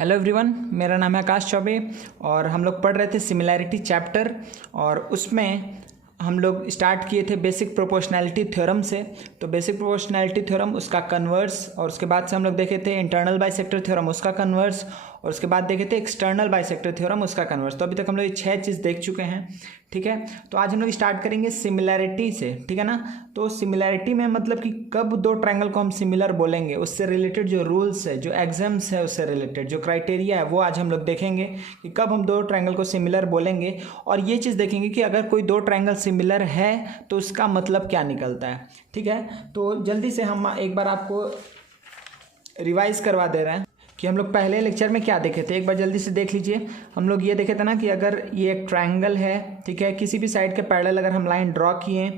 Hello everyone, मेरा नाम है आकाश चौबे और हम लोग पढ़ रहे थे सिमिलैरिटी चैप्टर। और उसमें हम लोग स्टार्ट किए थे बेसिक प्रोपोर्शनैलिटी थ्योरम से। तो बेसिक प्रोपोर्शनैलिटी थ्योरम, उसका कन्वर्स, और उसके बाद से हम लोग देखे थे इंटरनल बाइसेक्टर थ्योरम, उसका कन्वर्स, और उसके बाद देखे थे एक्सटर्नल बाइसेक्टर थ्योरम, उसका कन्वर्स। तो अभी तक हम लोग ये 6 चीज़ देख चुके हैं, ठीक है। तो आज हम लोग स्टार्ट करेंगे सिमिलैरिटी से, ठीक है ना। तो सिमिलैरिटी में मतलब कि कब दो ट्रायंगल को हम सिमिलर बोलेंगे, उससे रिलेटेड जो रूल्स है, जो एग्जाम्स है, उससे रिलेटेड जो क्राइटेरिया है, वो आज हम लोग देखेंगे कि कब हम दो ट्रायंगल को सिमिलर बोलेंगे। और ये चीज़ देखेंगे कि अगर कोई दो ट्रायंगल सिमिलर है तो उसका मतलब क्या निकलता है, ठीक है। तो जल्दी से हम एक बार आपको रिवाइज करवा दे रहे हैं कि हम लोग पहले लेक्चर में क्या देखे थे। एक बार जल्दी से देख लीजिए। हम लोग ये देखे थे ना कि अगर ये एक ट्रायंगल है, ठीक है, किसी भी साइड के पैरेलल अगर हम लाइन ड्रॉ किए,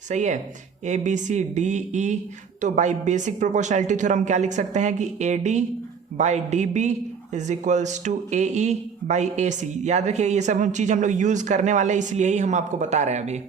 सही है, A B C D E, तो बाय बेसिक प्रोपोर्शनैलिटी थ्योरम क्या लिख सकते हैं कि A D by D B is equals to A E by A C. याद रखिए ये सब चीज़ हम लोग यूज़ करने वाले, इसलिए ही हम आपको बता रहे हैं अभी।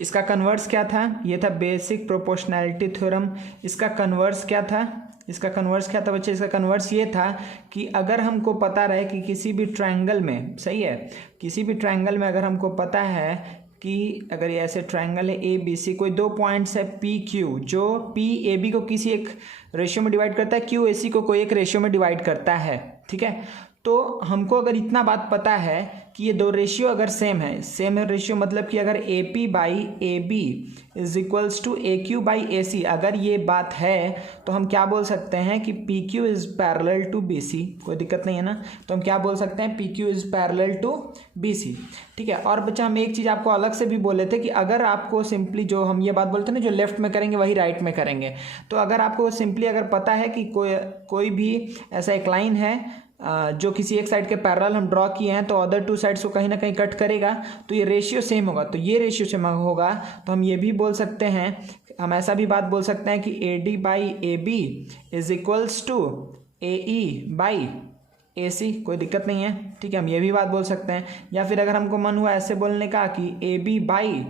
इसका कन्वर्स क्या था, ये था बेसिक प्रोपोर्शनैलिटी थ्योरम। इसका कन्वर्स क्या था, इसका कन्वर्स क्या था बच्चे, इसका कन्वर्स ये था कि अगर हमको पता रहे कि किसी भी ट्रायंगल में, सही है, किसी भी ट्रायंगल में अगर हमको पता है कि अगर ये ऐसे ट्रायंगल है ए बी सी, कोई दो पॉइंट्स है पी क्यू, जो पी ए बी को किसी एक रेशियो में डिवाइड करता है, क्यू ए सी को कोई एक रेशियो में डिवाइड करता है, ठीक है। तो हमको अगर इतना बात पता है कि ये दो रेशियो अगर सेम है, सेम है रेशियो, मतलब कि अगर A P by A B is equals to A Q by A C, अगर ये बात है तो हम क्या बोल सकते हैं कि P Q is parallel to B C. कोई दिक्कत नहीं है ना। तो हम क्या बोल सकते हैं, P Q is parallel to B C, ठीक है। और बच्चा हम एक चीज़ आपको अलग से भी बोले थे कि अगर आपको सिंपली, जो हम ये बात बोलते हैं ना, जो लेफ्ट में करेंगे वही राइट में करेंगे। तो अगर आपको सिंपली अगर पता है कि कोई भी ऐसा एक लाइन है जो किसी एक साइड के पैरेलल हम ड्रॉ किए हैं, तो अदर टू साइड्स को कहीं ना कहीं कट करेगा, तो ये रेशियो सेम होगा। तो ये रेशियो सेम होगा तो हम ये भी बोल सकते हैं, हम ऐसा भी बात बोल सकते हैं कि A D by A B is equals to A E by A C. कोई दिक्कत नहीं है, ठीक है, हम ये भी बात बोल सकते हैं। या फिर अगर हमको मन हुआ ऐसे बोलने का कि A B by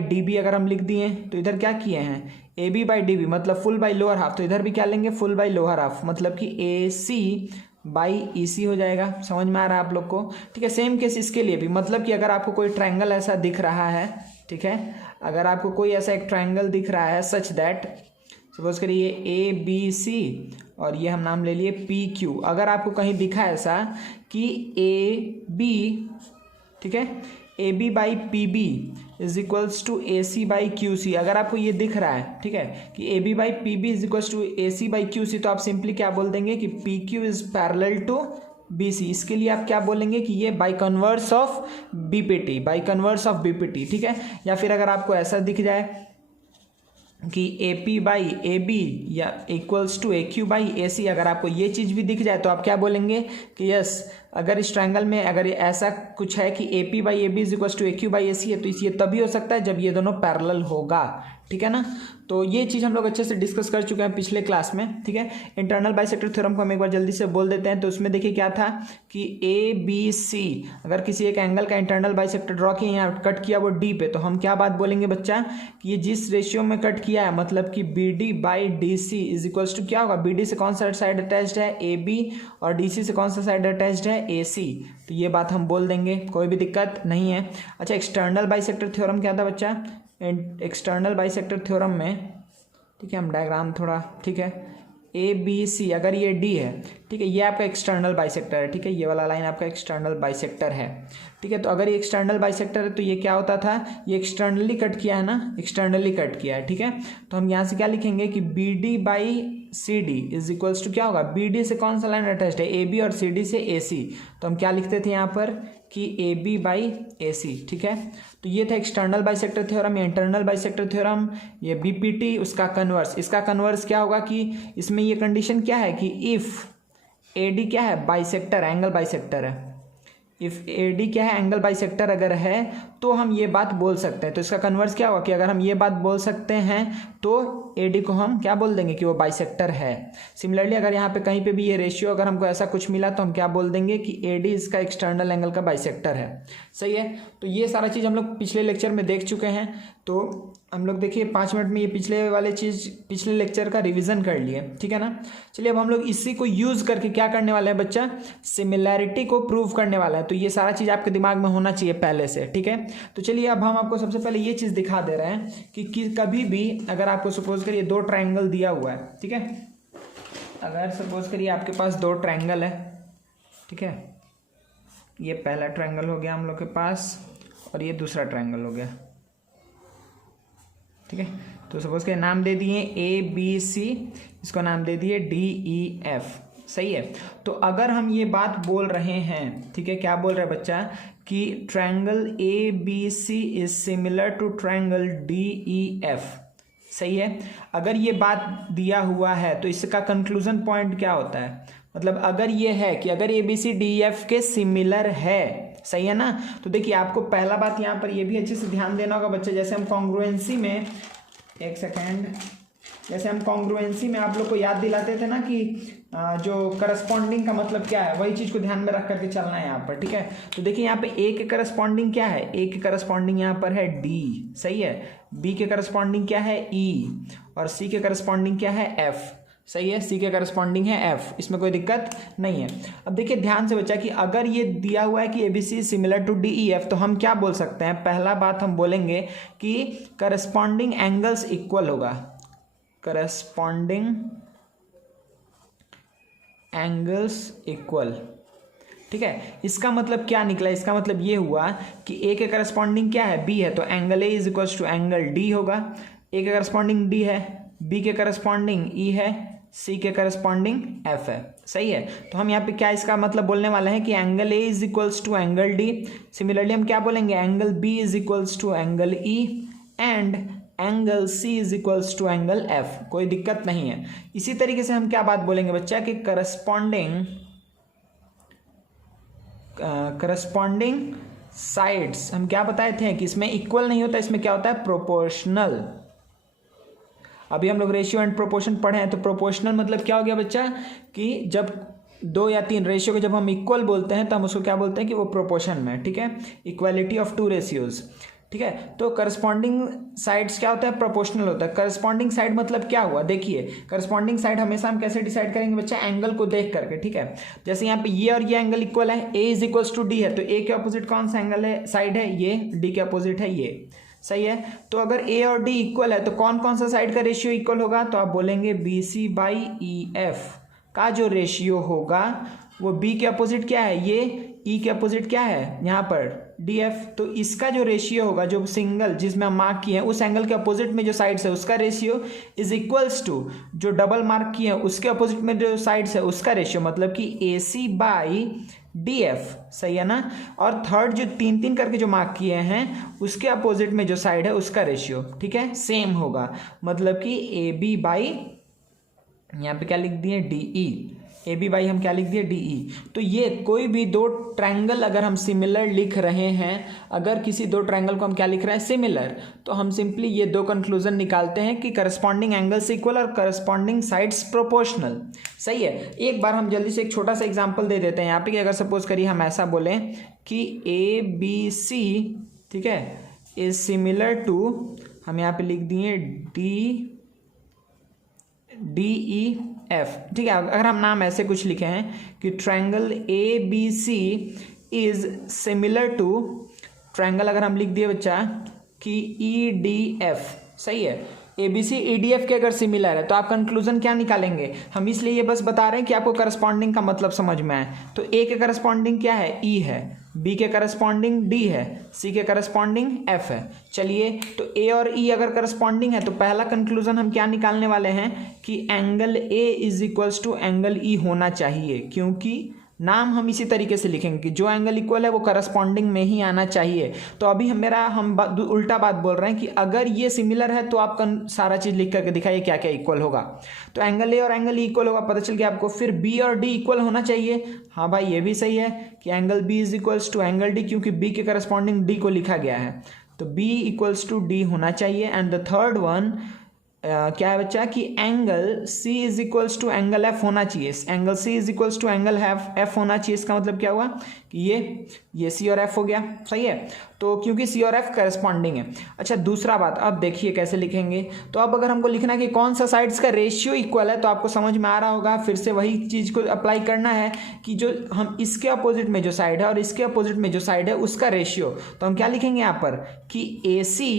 D B अगर हम लिख दिए, तो इधर क्या किए हैं, A B by D B मतलब फुल बाई लोअर हाफ, तो इधर भी क्या लेंगे, फुल बाई लोअर हाफ, मतलब कि ए सी बाई ई सी हो जाएगा। समझ में आ रहा है आप लोग को, ठीक है। सेम केस इसके लिए भी, मतलब कि अगर आपको कोई ट्रायंगल ऐसा दिख रहा है, ठीक है, अगर आपको कोई ऐसा एक ट्रायंगल दिख रहा है सच दैट, सपोज करिए ए बी सी और ये हम नाम ले लिए पी क्यू। अगर आपको कहीं दिखा ऐसा कि ए बी, ठीक है, A B by P B is equals to A C by Q C, अगर आपको ये दिख रहा है, ठीक है, कि A B by P B is equals to A C by Q C, तो आप सिंपली क्या बोल देंगे कि P Q is parallel to B C. इसके लिए आप क्या बोलेंगे कि ये by converse of B P T, by converse of B P T, ठीक है। या फिर अगर आपको ऐसा दिख जाए कि A P by A B या equals to A Q by A C, अगर आपको ये चीज़ भी दिख जाए तो आप क्या बोलेंगे कि यस, अगर इस ट्रायंगल में अगर ऐसा कुछ है कि A P by A B is equals to A Q by A C है, तो ये तभी हो सकता है जब ये दोनों पैरेलल होगा, ठीक है ना। तो ये चीज़ हम लोग अच्छे से डिस्कस कर चुके हैं पिछले क्लास में, ठीक है। इंटरनल बाइसेक्टर थ्योरम को हम एक बार जल्दी से बोल देते हैं। तो उसमें देखिए क्या था कि ए बी सी, अगर किसी एक एंगल का इंटरनल बाइसेक्टर ड्रॉ किया, यहाँ कट किया वो डी पे, तो हम क्या बात बोलेंगे बच्चा कि ये जिस रेशियो में कट किया है, मतलब कि B D by D C is equals to क्या होगा, बी डी से कौन सा साइड अटैच्ड है, ए बी, और डी सी से कौन सा साइड अटैच्ड है, ए सी। तो ये बात हम बोल देंगे, कोई भी दिक्कत नहीं है। अच्छा, एक्सटर्नल बाइसेक्टर थ्योरम क्या था बच्चा, एक्सटर्नल बाइसेक्टर थ्योरम में, ठीक है, हम डायग्राम थोड़ा, ठीक है, ए बी सी अगर ये डी है, ठीक है, ये आपका एक्सटर्नल बाइसेक्टर है, ठीक है, ये वाला लाइन आपका एक्सटर्नल बाइसेक्टर है, ठीक है। तो अगर ये एक्सटर्नल बाइसेक्टर है तो ये क्या होता था, ये एक्सटर्नली कट किया है ना, एक्सटर्नली कट किया है, ठीक है। तो हम यहाँ से क्या लिखेंगे कि B D by C D is equals to क्या होगा, बी डी से कौन सा लाइन अटैच्ड है, ए बी, और सी डी से ए सी, तो हम क्या लिखते थे यहाँ पर कि ए बी बाई ए सी, ठीक है। तो ये था एक्सटर्नल बाइसेक्टर थ्योरम, ये इंटरनल बाइसेक्टर थ्योरम, ये बी पी टी, उसका कन्वर्स। इसका कन्वर्स क्या होगा कि इसमें ये कंडीशन क्या है कि इफ़ ए डी क्या है, बाइसेक्टर, एंगल बाइसेक्टर है, इफ़ ए डी क्या है, एंगल बाइसेक्टर अगर है, तो हम ये बात बोल सकते हैं। तो इसका कन्वर्स क्या होगा कि अगर हम ये बात बोल सकते हैं तो ए डी को हम क्या बोल देंगे कि वो बाइसेक्टर है। सिमिलरली अगर यहाँ पे कहीं पे भी ये रेशियो अगर हमको ऐसा कुछ मिला तो हम क्या बोल देंगे कि ए डी इसका एक्सटर्नल एंगल का बाइसेक्टर है, सही है। तो ये सारा चीज़ हम लोग पिछले लेक्चर में देख चुके हैं। तो हम लोग देखिए 5 मिनट में ये पिछले लेक्चर का रिवीजन कर लिए, ठीक है ना। चलिए अब हम लोग इसी को यूज़ करके क्या करने वाले हैं बच्चा, सिमिलैरिटी को प्रूव करने वाला है। तो ये सारा चीज़ आपके दिमाग में होना चाहिए पहले से, ठीक है। तो चलिए अब हम आपको सबसे पहले ये चीज़ दिखा दे रहे हैं कि कभी भी अगर आपको सपोज करिए 2 ट्राइंगल दिया हुआ है, ठीक है। अगर सपोज करिए आपके पास 2 ट्राइंगल है, ठीक है, ये पहला ट्राइंगल हो गया हम लोग के पास और ये दूसरा ट्राइंगल हो गया, ठीक है। तो सपोज के नाम दे दिए ABC, इसको नाम दे दिए DEF, सही है। तो अगर हम ये बात बोल रहे हैं, ठीक है, क्या बोल रहे हैं बच्चा, कि triangle ABC is similar to triangle DEF, सही है। अगर ये बात दिया हुआ है तो इसका कंक्लूजन पॉइंट क्या होता है, मतलब अगर ये है कि अगर ABC DEF के सिमिलर है, सही है ना। तो देखिए आपको पहला बात यहाँ पर ये भी अच्छे से ध्यान देना होगा बच्चे, जैसे हम कॉन्ग्रुएंसी में, एक सेकेंड, जैसे हम कॉन्ग्रुएंसी में आप लोग को याद दिलाते थे ना कि जो करस्पॉन्डिंग का मतलब क्या है, वही चीज़ को ध्यान में रख करके चलना है यहाँ पर, ठीक है। तो देखिए यहाँ पे A के करस्पॉन्डिंग क्या है, A के करस्पॉन्डिंग यहाँ पर है D, सही है। B के करस्पॉन्डिंग क्या है E, और C के करस्पॉन्डिंग क्या है F, सही है। C के करस्पॉन्डिंग है F, इसमें कोई दिक्कत नहीं है। अब देखिए ध्यान से बच्चा कि अगर ये दिया हुआ है कि ABC सिमिलर टू DEF, तो हम क्या बोल सकते हैं, पहला बात हम बोलेंगे कि करस्पॉन्डिंग एंगल्स इक्वल होगा, करस्पॉन्डिंग एंगल्स इक्वल, ठीक है। इसका मतलब क्या निकला, इसका मतलब ये हुआ कि A के करस्पॉन्डिंग क्या है, B है, तो angle A is equals to angle D होगा। A के करस्पॉन्डिंग D है, B के करस्पॉन्डिंग E है, C के करस्पॉन्डिंग F है, सही है। तो हम यहाँ पे क्या इसका मतलब बोलने वाले हैं कि angle A is equals to angle D। Similarly हम क्या बोलेंगे, angle B is equals to angle E and angle C is equals to angle F, कोई दिक्कत नहीं है। इसी तरीके से हम क्या बात बोलेंगे बच्चा कि करस्पॉन्डिंग साइड्स, हम क्या बताए थे कि इसमें इक्वल नहीं होता, इसमें क्या होता है, प्रोपोर्शनल। अभी हम लोग रेशियो एंड प्रोपोर्शन पढ़े हैं, तो प्रोपोर्शनल मतलब क्या हो गया बच्चा कि जब 2 या 3 रेशियो को जब हम इक्वल बोलते हैं तो हम उसको क्या बोलते हैं कि वो प्रोपोर्शन में, ठीक है, इक्वालिटी ऑफ 2 रेशियोज, ठीक है। तो करस्पॉन्डिंग साइड्स क्या होता है, प्रोपोर्शनल होता है। करस्पॉन्डिंग साइड मतलब क्या हुआ, देखिए करस्पॉन्डिंग साइड हमेशा हम कैसे डिसाइड करेंगे बच्चा, एंगल को देख करके, ठीक है। जैसे यहाँ पे ये और ये एंगल इक्वल है, A is equals to D है, तो A के अपोजिट कौन सा एंगल है, साइड है ये, D के अपोजिट है ये, सही है। तो अगर A और D इक्वल है तो कौन कौन सा साइड का रेशियो इक्वल होगा, तो आप बोलेंगे BC बाई EF का जो रेशियो होगा वो B के अपोजिट क्या है, ये E के अपोजिट क्या है यहाँ पर DF, तो इसका जो रेशियो होगा, जो सिंगल जिसमें हम मार्क किए हैं उस एंगल के अपोजिट में जो साइड्स है उसका रेशियो इज इक्वल्स टू जो डबल मार्क किए हैं उसके अपोजिट में जो साइड्स है उसका रेशियो, मतलब कि AC बाई DF, सही है ना। और थर्ड जो 3-3 करके जो मार्क किए हैं उसके अपोजिट में जो साइड है उसका रेशियो, ठीक है, सेम होगा, मतलब कि AB बाई, यहाँ पे क्या लिख दिए DE, AB बाई हम क्या लिख दिए DE। तो ये कोई भी 2 ट्रायंगल अगर हम सिमिलर लिख रहे हैं, अगर किसी 2 ट्रायंगल को हम क्या लिख रहे हैं, सिमिलर, तो हम सिंपली ये 2 कंक्लूजन निकालते हैं कि करस्पॉन्डिंग एंगल्स इक्वल और करस्पॉन्डिंग साइड्स प्रोपोर्शनल, सही है। एक बार हम जल्दी से एक छोटा सा एग्जांपल दे देते हैं यहाँ पे कि अगर सपोज करिए हम ऐसा बोलें कि ABC, ठीक है, इज सिमिलर टू, हम यहाँ पे लिख दिए DEF, ठीक है। अगर हम नाम ऐसे कुछ लिखे हैं कि triangle ABC is similar to triangle, अगर हम लिख दिए बच्चा कि EDF, सही है, ABC EDF के अगर सिमिलर है तो आप कंक्लूजन क्या निकालेंगे, हम इसलिए ये बस बता रहे हैं कि आपको करस्पॉन्डिंग का मतलब समझ में आए। तो A के करस्पॉन्डिंग क्या है, E है, B के करस्पॉन्डिंग D है, C के करस्पॉन्डिंग F है। चलिए तो A और E अगर करस्पॉन्डिंग है तो पहला कंक्लूजन हम क्या निकालने वाले हैं कि angle A is equals to angle E होना चाहिए, क्योंकि नाम हम इसी तरीके से लिखेंगे कि जो एंगल इक्वल है वो करस्पॉन्डिंग में ही आना चाहिए। तो अभी हम उल्टा बात बोल रहे हैं कि अगर ये सिमिलर है तो आप सारा चीज़ लिख करके दिखाइए क्या क्या इक्वल होगा। तो एंगल ए और एंगल ई इक्वल होगा, पता चल गया आपको। फिर बी और डी इक्वल होना चाहिए, हाँ भाई ये भी सही है कि angle B is equals to angle D, क्योंकि बी के करस्पॉन्डिंग डी को लिखा गया है, तो बी इक्वल्स टू डी होना चाहिए। एंड द थर्ड वन क्या है बच्चा कि angle C is equals to angle F होना चाहिए, angle C is equals to angle F होना चाहिए। इसका मतलब क्या हुआ कि ये C और F हो गया, सही है। तो क्योंकि C और F करस्पॉन्डिंग है। अच्छा दूसरा बात, अब देखिए कैसे लिखेंगे। तो अब अगर हमको लिखना है कि कौन सा साइड्स का रेशियो इक्वल है, तो आपको समझ में आ रहा होगा, फिर से वही चीज़ को अप्लाई करना है कि जो हम इसके अपोजिट में जो साइड है और इसके अपोजिट में जो साइड है उसका रेशियो। तो हम क्या लिखेंगे यहाँ पर कि AC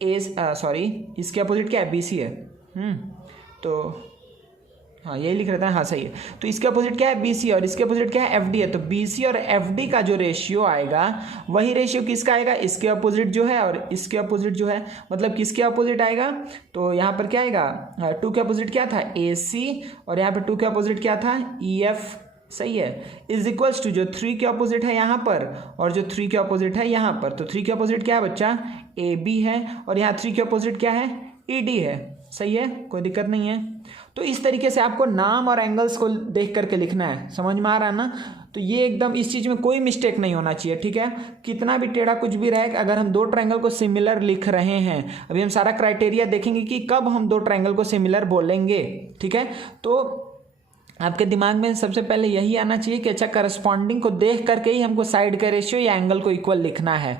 इसके अपोजिट क्या है, BC है। तो हाँ यही लिख रहता है, हाँ सही है। तो इसके अपोजिट क्या है, BC, और इसके अपोजिट क्या है, FD है। तो BC और FD का जो रेशियो आएगा वही रेशियो किसका आएगा, इसके अपोजिट जो है और इसके अपोजिट जो है, मतलब किसके अपोजिट आएगा। तो यहाँ पर क्या आएगा, 2 के अपोजिट क्या था, AC, और यहाँ पर 2 के अपोजिट क्या था, EF, सही है, इज इक्वल्स टू जो 3 के अपोजिट है यहाँ पर और जो 3 के अपोजिट है यहाँ पर। तो 3 के अपोजिट क्या है बच्चा, AB है, और यहाँ 3 के अपोजिट क्या है, ED है, सही है, कोई दिक्कत नहीं है। तो इस तरीके से आपको नाम और एंगल्स को देख करके लिखना है, समझ में आ रहा है ना। तो ये एकदम इस चीज़ में कोई मिस्टेक नहीं होना चाहिए, ठीक है। कितना भी टेढ़ा कुछ भी रहे, अगर हम दो ट्रायंगल को सिमिलर लिख रहे हैं, अभी हम सारा क्राइटेरिया देखेंगे कि कब हम दो ट्रायंगल को सिमिलर बोलेंगे, ठीक है। तो आपके दिमाग में सबसे पहले यही आना चाहिए कि अच्छा करस्पॉन्डिंग को देख करके ही हमको साइड का रेशियो या एंगल को इक्वल लिखना है,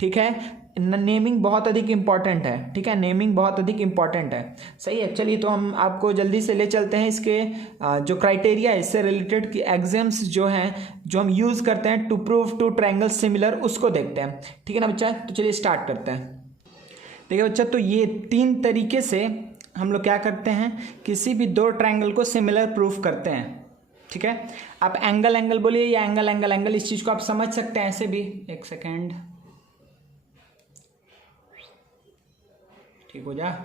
ठीक है। नेमिंग बहुत अधिक इंपॉर्टेंट है, ठीक है, नेमिंग बहुत अधिक इंपॉर्टेंट है, सही है। चलिए तो हम आपको जल्दी से ले चलते हैं इसके जो क्राइटेरिया है इससे रिलेटेड की एग्जाम्स जो हैं जो हम यूज़ करते हैं to prove two triangle similar, उसको देखते हैं, ठीक है ना बच्चा। तो चलिए स्टार्ट करते हैं। देखिए बच्चा, तो ये 3 तरीके से हम लोग क्या करते हैं, किसी भी दो ट्रायंगल को सिमिलर प्रूफ करते हैं, ठीक है। आप एंगल एंगल बोलिए या एंगल एंगल एंगल, इस चीज़ को आप समझ सकते हैं ऐसे भी। एक सेकेंड, ठीक हो जा।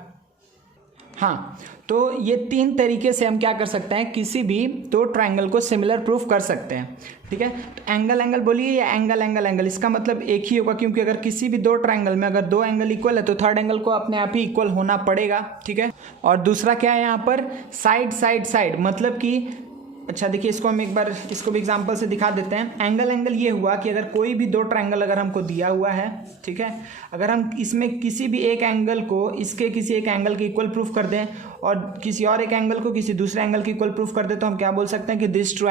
हाँ, तो ये 3 तरीके से हम क्या कर सकते हैं, किसी भी दो ट्रायंगल को सिमिलर प्रूफ कर सकते हैं, ठीक है। तो एंगल एंगल बोलिए या एंगल एंगल एंगल, इसका मतलब एक ही होगा, क्योंकि अगर किसी भी दो ट्रायंगल में अगर दो एंगल इक्वल है तो थर्ड एंगल को अपने आप ही इक्वल होना पड़ेगा, ठीक है। और दूसरा क्या है यहाँ पर, साइड साइड साइड, मतलब कि अच्छा देखिए, इसको हम एक बार इसको भी एग्जांपल से दिखा देते हैं। एंगल एंगल ये हुआ कि अगर कोई भी दो ट्रायंगल अगर हमको दिया हुआ है, ठीक है, अगर हम इसमें किसी भी एक एंगल को इसके किसी एक एंगल के इक्वल प्रूफ कर दें और किसी और एक एंगल को किसी दूसरे एंगल के इक्वल प्रूफ कर दें, तो हम क्या बोल सकते हैं कि this two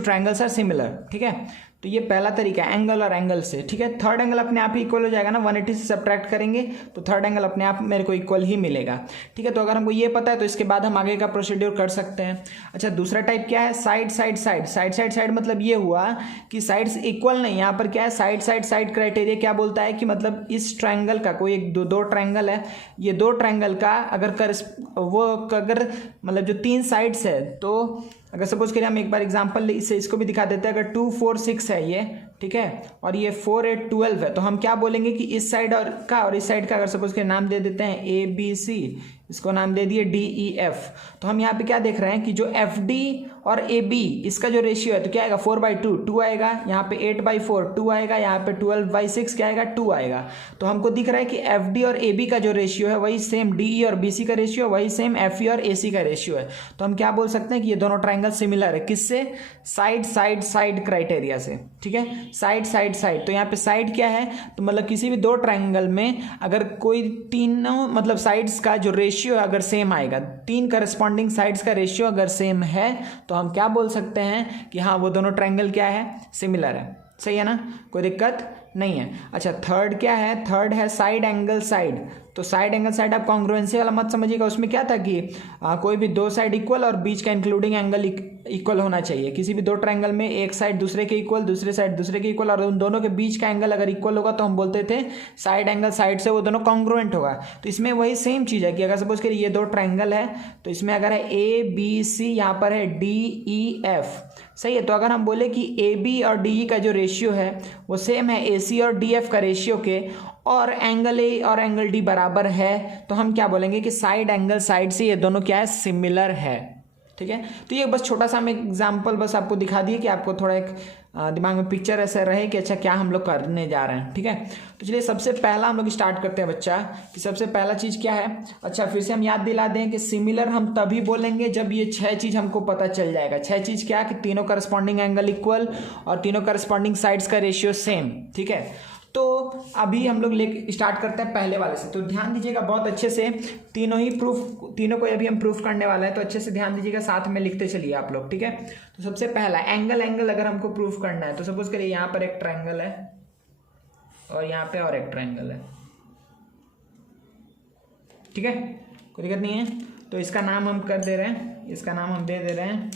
triangles are similar, ठीक है। तो ये पहला तरीका है एंगल और एंगल से, ठीक है। थर्ड एंगल अपने आप ही इक्वल हो जाएगा ना, 180 से सब्ट्रैक्ट करेंगे तो थर्ड एंगल अपने आप मेरे को इक्वल ही मिलेगा, ठीक है। तो अगर हमको ये पता है तो इसके बाद हम आगे का प्रोसीड्यूर कर सकते हैं। अच्छा, दूसरा टाइप क्या है, side side side. Side side side मतलब ये हुआ कि साइड्स इक्वल नहीं, यहाँ पर क्या है, साइड साइड साइड क्राइटेरिया क्या बोलता है कि मतलब इस ट्रायंगल का कोई एक दो ट्रायंगल है, ये दो ट्रायंगल का अगर अगर मतलब जो 3 साइड्स है, तो अगर सपोज करिए हम एक बार एग्जांपल से इसको भी दिखा देते हैं। अगर 2 4 6 है ये, ठीक है, और ये 4 8 12 है, तो हम क्या बोलेंगे कि इस साइड और इस साइड का अगर सपोज करिए नाम दे देते हैं ABC, इसको नाम दे दिए DEF। तो हम यहाँ पे क्या देख रहे हैं कि जो FD और AB इसका जो रेशियो है तो क्या आएगा, 4/2 2 आएगा, यहाँ पे 8/4 2 आएगा, यहाँ पे 12/6 क्या आएगा, 2 आएगा। तो हमको दिख रहा है कि FD और AB का जो रेशियो है वही सेम DE और BC का रेशियो, वही सेम FE और AC का रेशियो है। तो हम क्या बोल सकते हैं कि ये दोनों ट्रायंगल सिमिलर है, किससे, साइड साइड साइड क्राइटेरिया से, ठीक है, साइड साइड साइड। तो यहाँ पे साइड क्या है, तो मतलब किसी भी दो ट्रायंगल में अगर कोई तीनों मतलब साइड्स का जो रेशियो अगर सेम आएगा, 3 करस्पॉन्डिंग साइड्स का रेशियो अगर सेम है, तो हम क्या बोल सकते हैं कि हाँ वो दोनों ट्रायंगल क्या है, सिमिलर है, सही है ना, कोई दिक्कत नहीं है। अच्छा, थर्ड क्या है, थर्ड है साइड एंगल साइड। तो साइड एंगल साइड आप कॉन्ग्रुएंसी वाला मत समझिएगा, उसमें क्या था कि कोई भी दो साइड इक्वल और बीच का इंक्लूडिंग एंगल इक्वल होना चाहिए। किसी भी दो ट्रायंगल में एक साइड दूसरे के इक्वल, दूसरे साइड दूसरे के इक्वल, और उन दोनों के बीच का एंगल अगर इक्वल होगा तो हम बोलते थे साइड एंगल साइड से वो दोनों कॉन्ग्रुएंट होगा। तो इसमें वही सेम चीज़ है कि अगर सपोज करिए ये दो ट्रायंगल है, तो इसमें अगर है ABC, यहाँ पर है DEF, सही है। तो अगर हम बोले कि AB और DE का जो रेशियो है वो सेम है AC और DF का रेशियो के, और एंगल A और एंगल D बराबर है, तो हम क्या बोलेंगे कि साइड एंगल साइड से ये दोनों क्या है, सिमिलर है, ठीक है। तो ये बस छोटा सा हम एग्जांपल बस आपको दिखा दिए कि आपको थोड़ा एक दिमाग में पिक्चर ऐसा रहे कि अच्छा क्या हम लोग करने जा रहे हैं, ठीक है। तो चलिए सबसे पहला हम लोग स्टार्ट करते हैं बच्चा कि सबसे पहला चीज़ क्या है। अच्छा, फिर से हम याद दिला दें कि सिमिलर हम तभी बोलेंगे जब ये 6 चीज़ हमको पता चल जाएगा। 6 चीज़ क्या, कि तीनों करस्पॉन्डिंग एंगल इक्वल और तीनों करस्पॉन्डिंग साइड्स का रेशियो सेम, ठीक है। तो अभी हम लोग ले स्टार्ट करते हैं पहले वाले से। तो ध्यान दीजिएगा बहुत अच्छे से, तीनों को अभी हम प्रूफ करने वाला है, तो अच्छे से ध्यान दीजिएगा, साथ में लिखते चलिए आप लोग, ठीक है। तो सबसे पहला एंगल अगर हमको प्रूफ करना है, तो सपोज करिए यहाँ पर एक ट्रायंगल है और यहाँ पे और एक ट्रायंगल है, ठीक है, कोई दिक्कत नहीं है। तो इसका नाम हम कर दे रहे हैं, इसका नाम हम दे रहे हैं,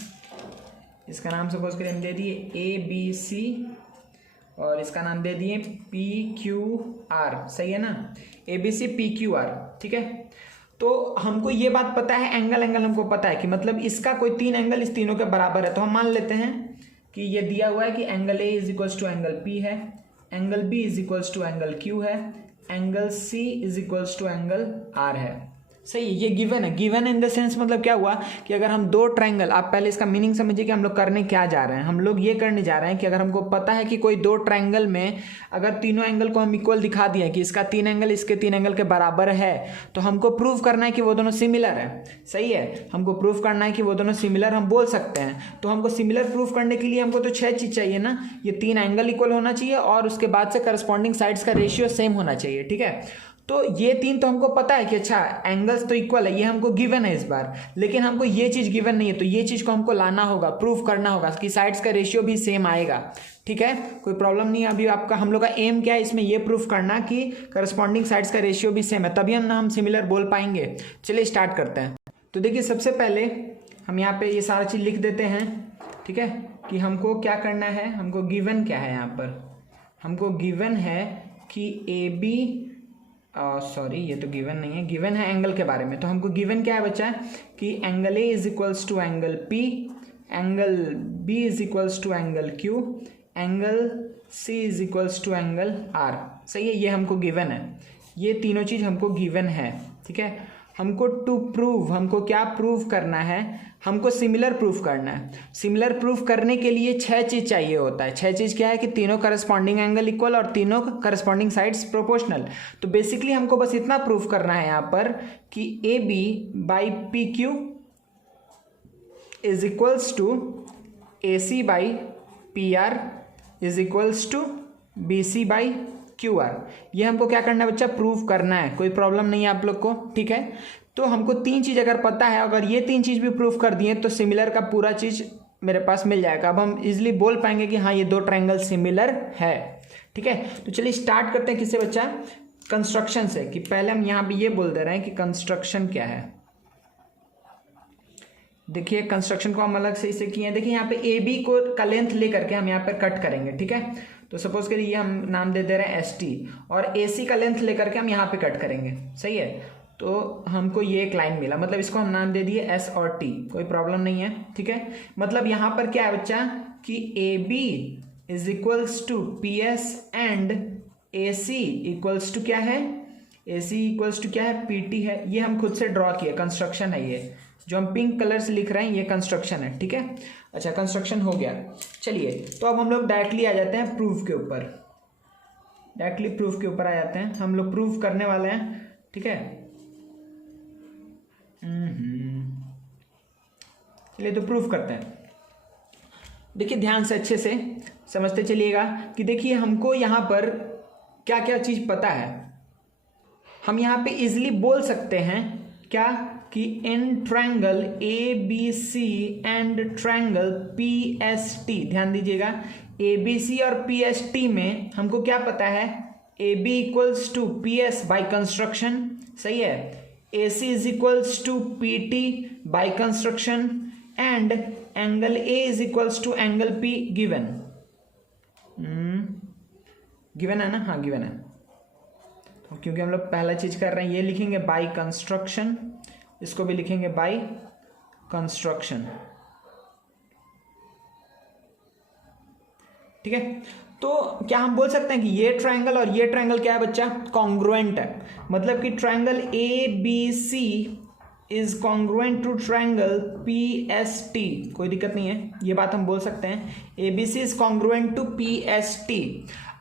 इसका नाम सपोज करिए हम दे दिए ABC और इसका नाम दे दिए PQR, सही है ना, ABC PQR, ठीक है। तो हमको ये बात पता है, एंगल हमको पता है कि मतलब इसका कोई 3 एंगल इस तीनों के बराबर है। तो हम मान लेते हैं कि ये दिया हुआ है कि angle A is equals to angle P है, angle B is equals to angle Q है, angle C is equals to angle R है, सही है। ये गिवन है, गिवन इन द सेंस मतलब क्या हुआ कि अगर हम दो ट्रायंगल, आप पहले इसका मीनिंग समझिए कि हम लोग करने क्या जा रहे हैं। हम लोग ये करने जा रहे हैं कि अगर हमको पता है कि कोई दो ट्रायंगल में अगर तीनों एंगल को हम इक्वल दिखा दिए कि इसका 3 एंगल इसके 3 एंगल के बराबर है, तो हमको प्रूव करना है कि वो दोनों सिमिलर है, सही है। हमको प्रूव करना है कि वो दोनों सिमिलर हम बोल सकते हैं। तो हमको सिमिलर प्रूफ करने के लिए हमको तो 6 चीज़ चाहिए ना, ये 3 एंगल इक्वल होना चाहिए और उसके बाद से करस्पॉन्डिंग साइड्स का रेशियो सेम होना चाहिए, ठीक है। तो ये 3 तो हमको पता है कि अच्छा एंगल्स तो इक्वल है, ये हमको गिवन है इस बार, लेकिन हमको ये चीज़ गिवन नहीं है, तो ये चीज़ को हमको लाना होगा, प्रूफ करना होगा कि साइड्स का रेशियो भी सेम आएगा, ठीक है, कोई प्रॉब्लम नहीं है। अभी आपका हम लोग का एम क्या है इसमें, ये प्रूफ करना कि करस्पॉन्डिंग साइड्स का रेशियो भी सेम है, तभी हम सिमिलर बोल पाएंगे। चलिए स्टार्ट करते हैं। तो देखिए सबसे पहले हम यहाँ पे ये सारा चीज़ लिख देते हैं, ठीक है, कि हमको क्या करना है, हमको गिवन क्या है, यहाँ पर हमको गिवन है कि AB सॉरी ये तो गिवन नहीं है, गिवन है एंगल के बारे में। तो हमको गिवन क्या है बच्चा कि angle A is equals to angle P, angle B is equals to angle Q, angle C is equals to angle R, सही है। ये हमको गिवन है, ये तीनों चीज़ हमको गिवन है, ठीक है। हमको टू प्रूव, हमको क्या प्रूव करना है, हमको सिमिलर प्रूफ करना है। सिमिलर प्रूफ करने के लिए 6 चीज़ चाहिए होता है। 6 चीज़ क्या है कि तीनों करस्पॉन्डिंग एंगल इक्वल और तीनों करस्पॉन्डिंग साइड्स प्रोपोर्शनल। तो बेसिकली हमको बस इतना प्रूफ करना है यहाँ पर कि AB by PQ is equals to AC by PR is equals to BC by QR। ये हमको क्या करना है बच्चा, प्रूफ करना है, कोई प्रॉब्लम नहीं है आप लोग को, ठीक है। तो हमको 3 चीज़ अगर पता है, अगर ये 3 चीज़ भी प्रूफ कर दिए तो सिमिलर का पूरा चीज़ मेरे पास मिल जाएगा। अब हम इजिली बोल पाएंगे कि हाँ ये 2 ट्रायंगल सिमिलर है, ठीक है। तो चलिए स्टार्ट करते हैं किससे बच्चा, कंस्ट्रक्शन से। कि पहले हम यहाँ पे ये बोल दे रहे हैं कि कंस्ट्रक्शन क्या है। देखिए कंस्ट्रक्शन को हम अलग से इसे किए हैं। देखिए यहाँ पे AB को का लेंथ लेकर के हम यहाँ पर कट करेंगे, ठीक है। तो सपोज करिए ये हम नाम दे रहे हैं ST और AC का लेंथ लेकर के हम यहाँ पे कट करेंगे, सही है। तो हमको ये एक लाइन मिला, मतलब इसको हम नाम दे दिए S और T, कोई प्रॉब्लम नहीं है, ठीक है। मतलब यहाँ पर क्या है बच्चा कि AB is equals to PS and AC equals to क्या है, AC इक्वल्स टू क्या है, PT है। ये हम खुद से ड्रॉ किए, कंस्ट्रक्शन है ये जो हम पिंक कलर से लिख रहे हैं, ये कंस्ट्रक्शन है, ठीक है। अच्छा कंस्ट्रक्शन हो गया। चलिए तो अब हम लोग डायरेक्टली आ जाते हैं प्रूफ के ऊपर, डायरेक्टली प्रूफ के ऊपर आ जाते हैं। हम लोग प्रूफ करने वाले हैं, ठीक है। चलिए तो प्रूफ करते हैं। देखिए ध्यान से अच्छे से समझते चलिएगा कि देखिए हमको यहाँ पर क्या क्या चीज़ पता है। हम यहाँ पे इजिली बोल सकते हैं क्या कि in triangle ABC and triangle PST, ध्यान दीजिएगा ABC और PST में हमको क्या पता है, AB equals to PS by construction, सही है। AC is equals to PT by construction and angle A is equals to angle P given. Given है ना, हाँ गिवन है। तो क्योंकि हम लोग पहला चीज कर रहे हैं, ये लिखेंगे बाई कंस्ट्रक्शन, इसको भी लिखेंगे बाई कंस्ट्रक्शन, ठीक है। तो क्या हम बोल सकते हैं कि ये ट्रायंगल और ये ट्रायंगल क्या है बच्चा, कॉन्ग्रुएंट है। मतलब कि triangle ABC is congruent to triangle PST, कोई दिक्कत नहीं है, ये बात हम बोल सकते हैं। ABC is congruent to PST।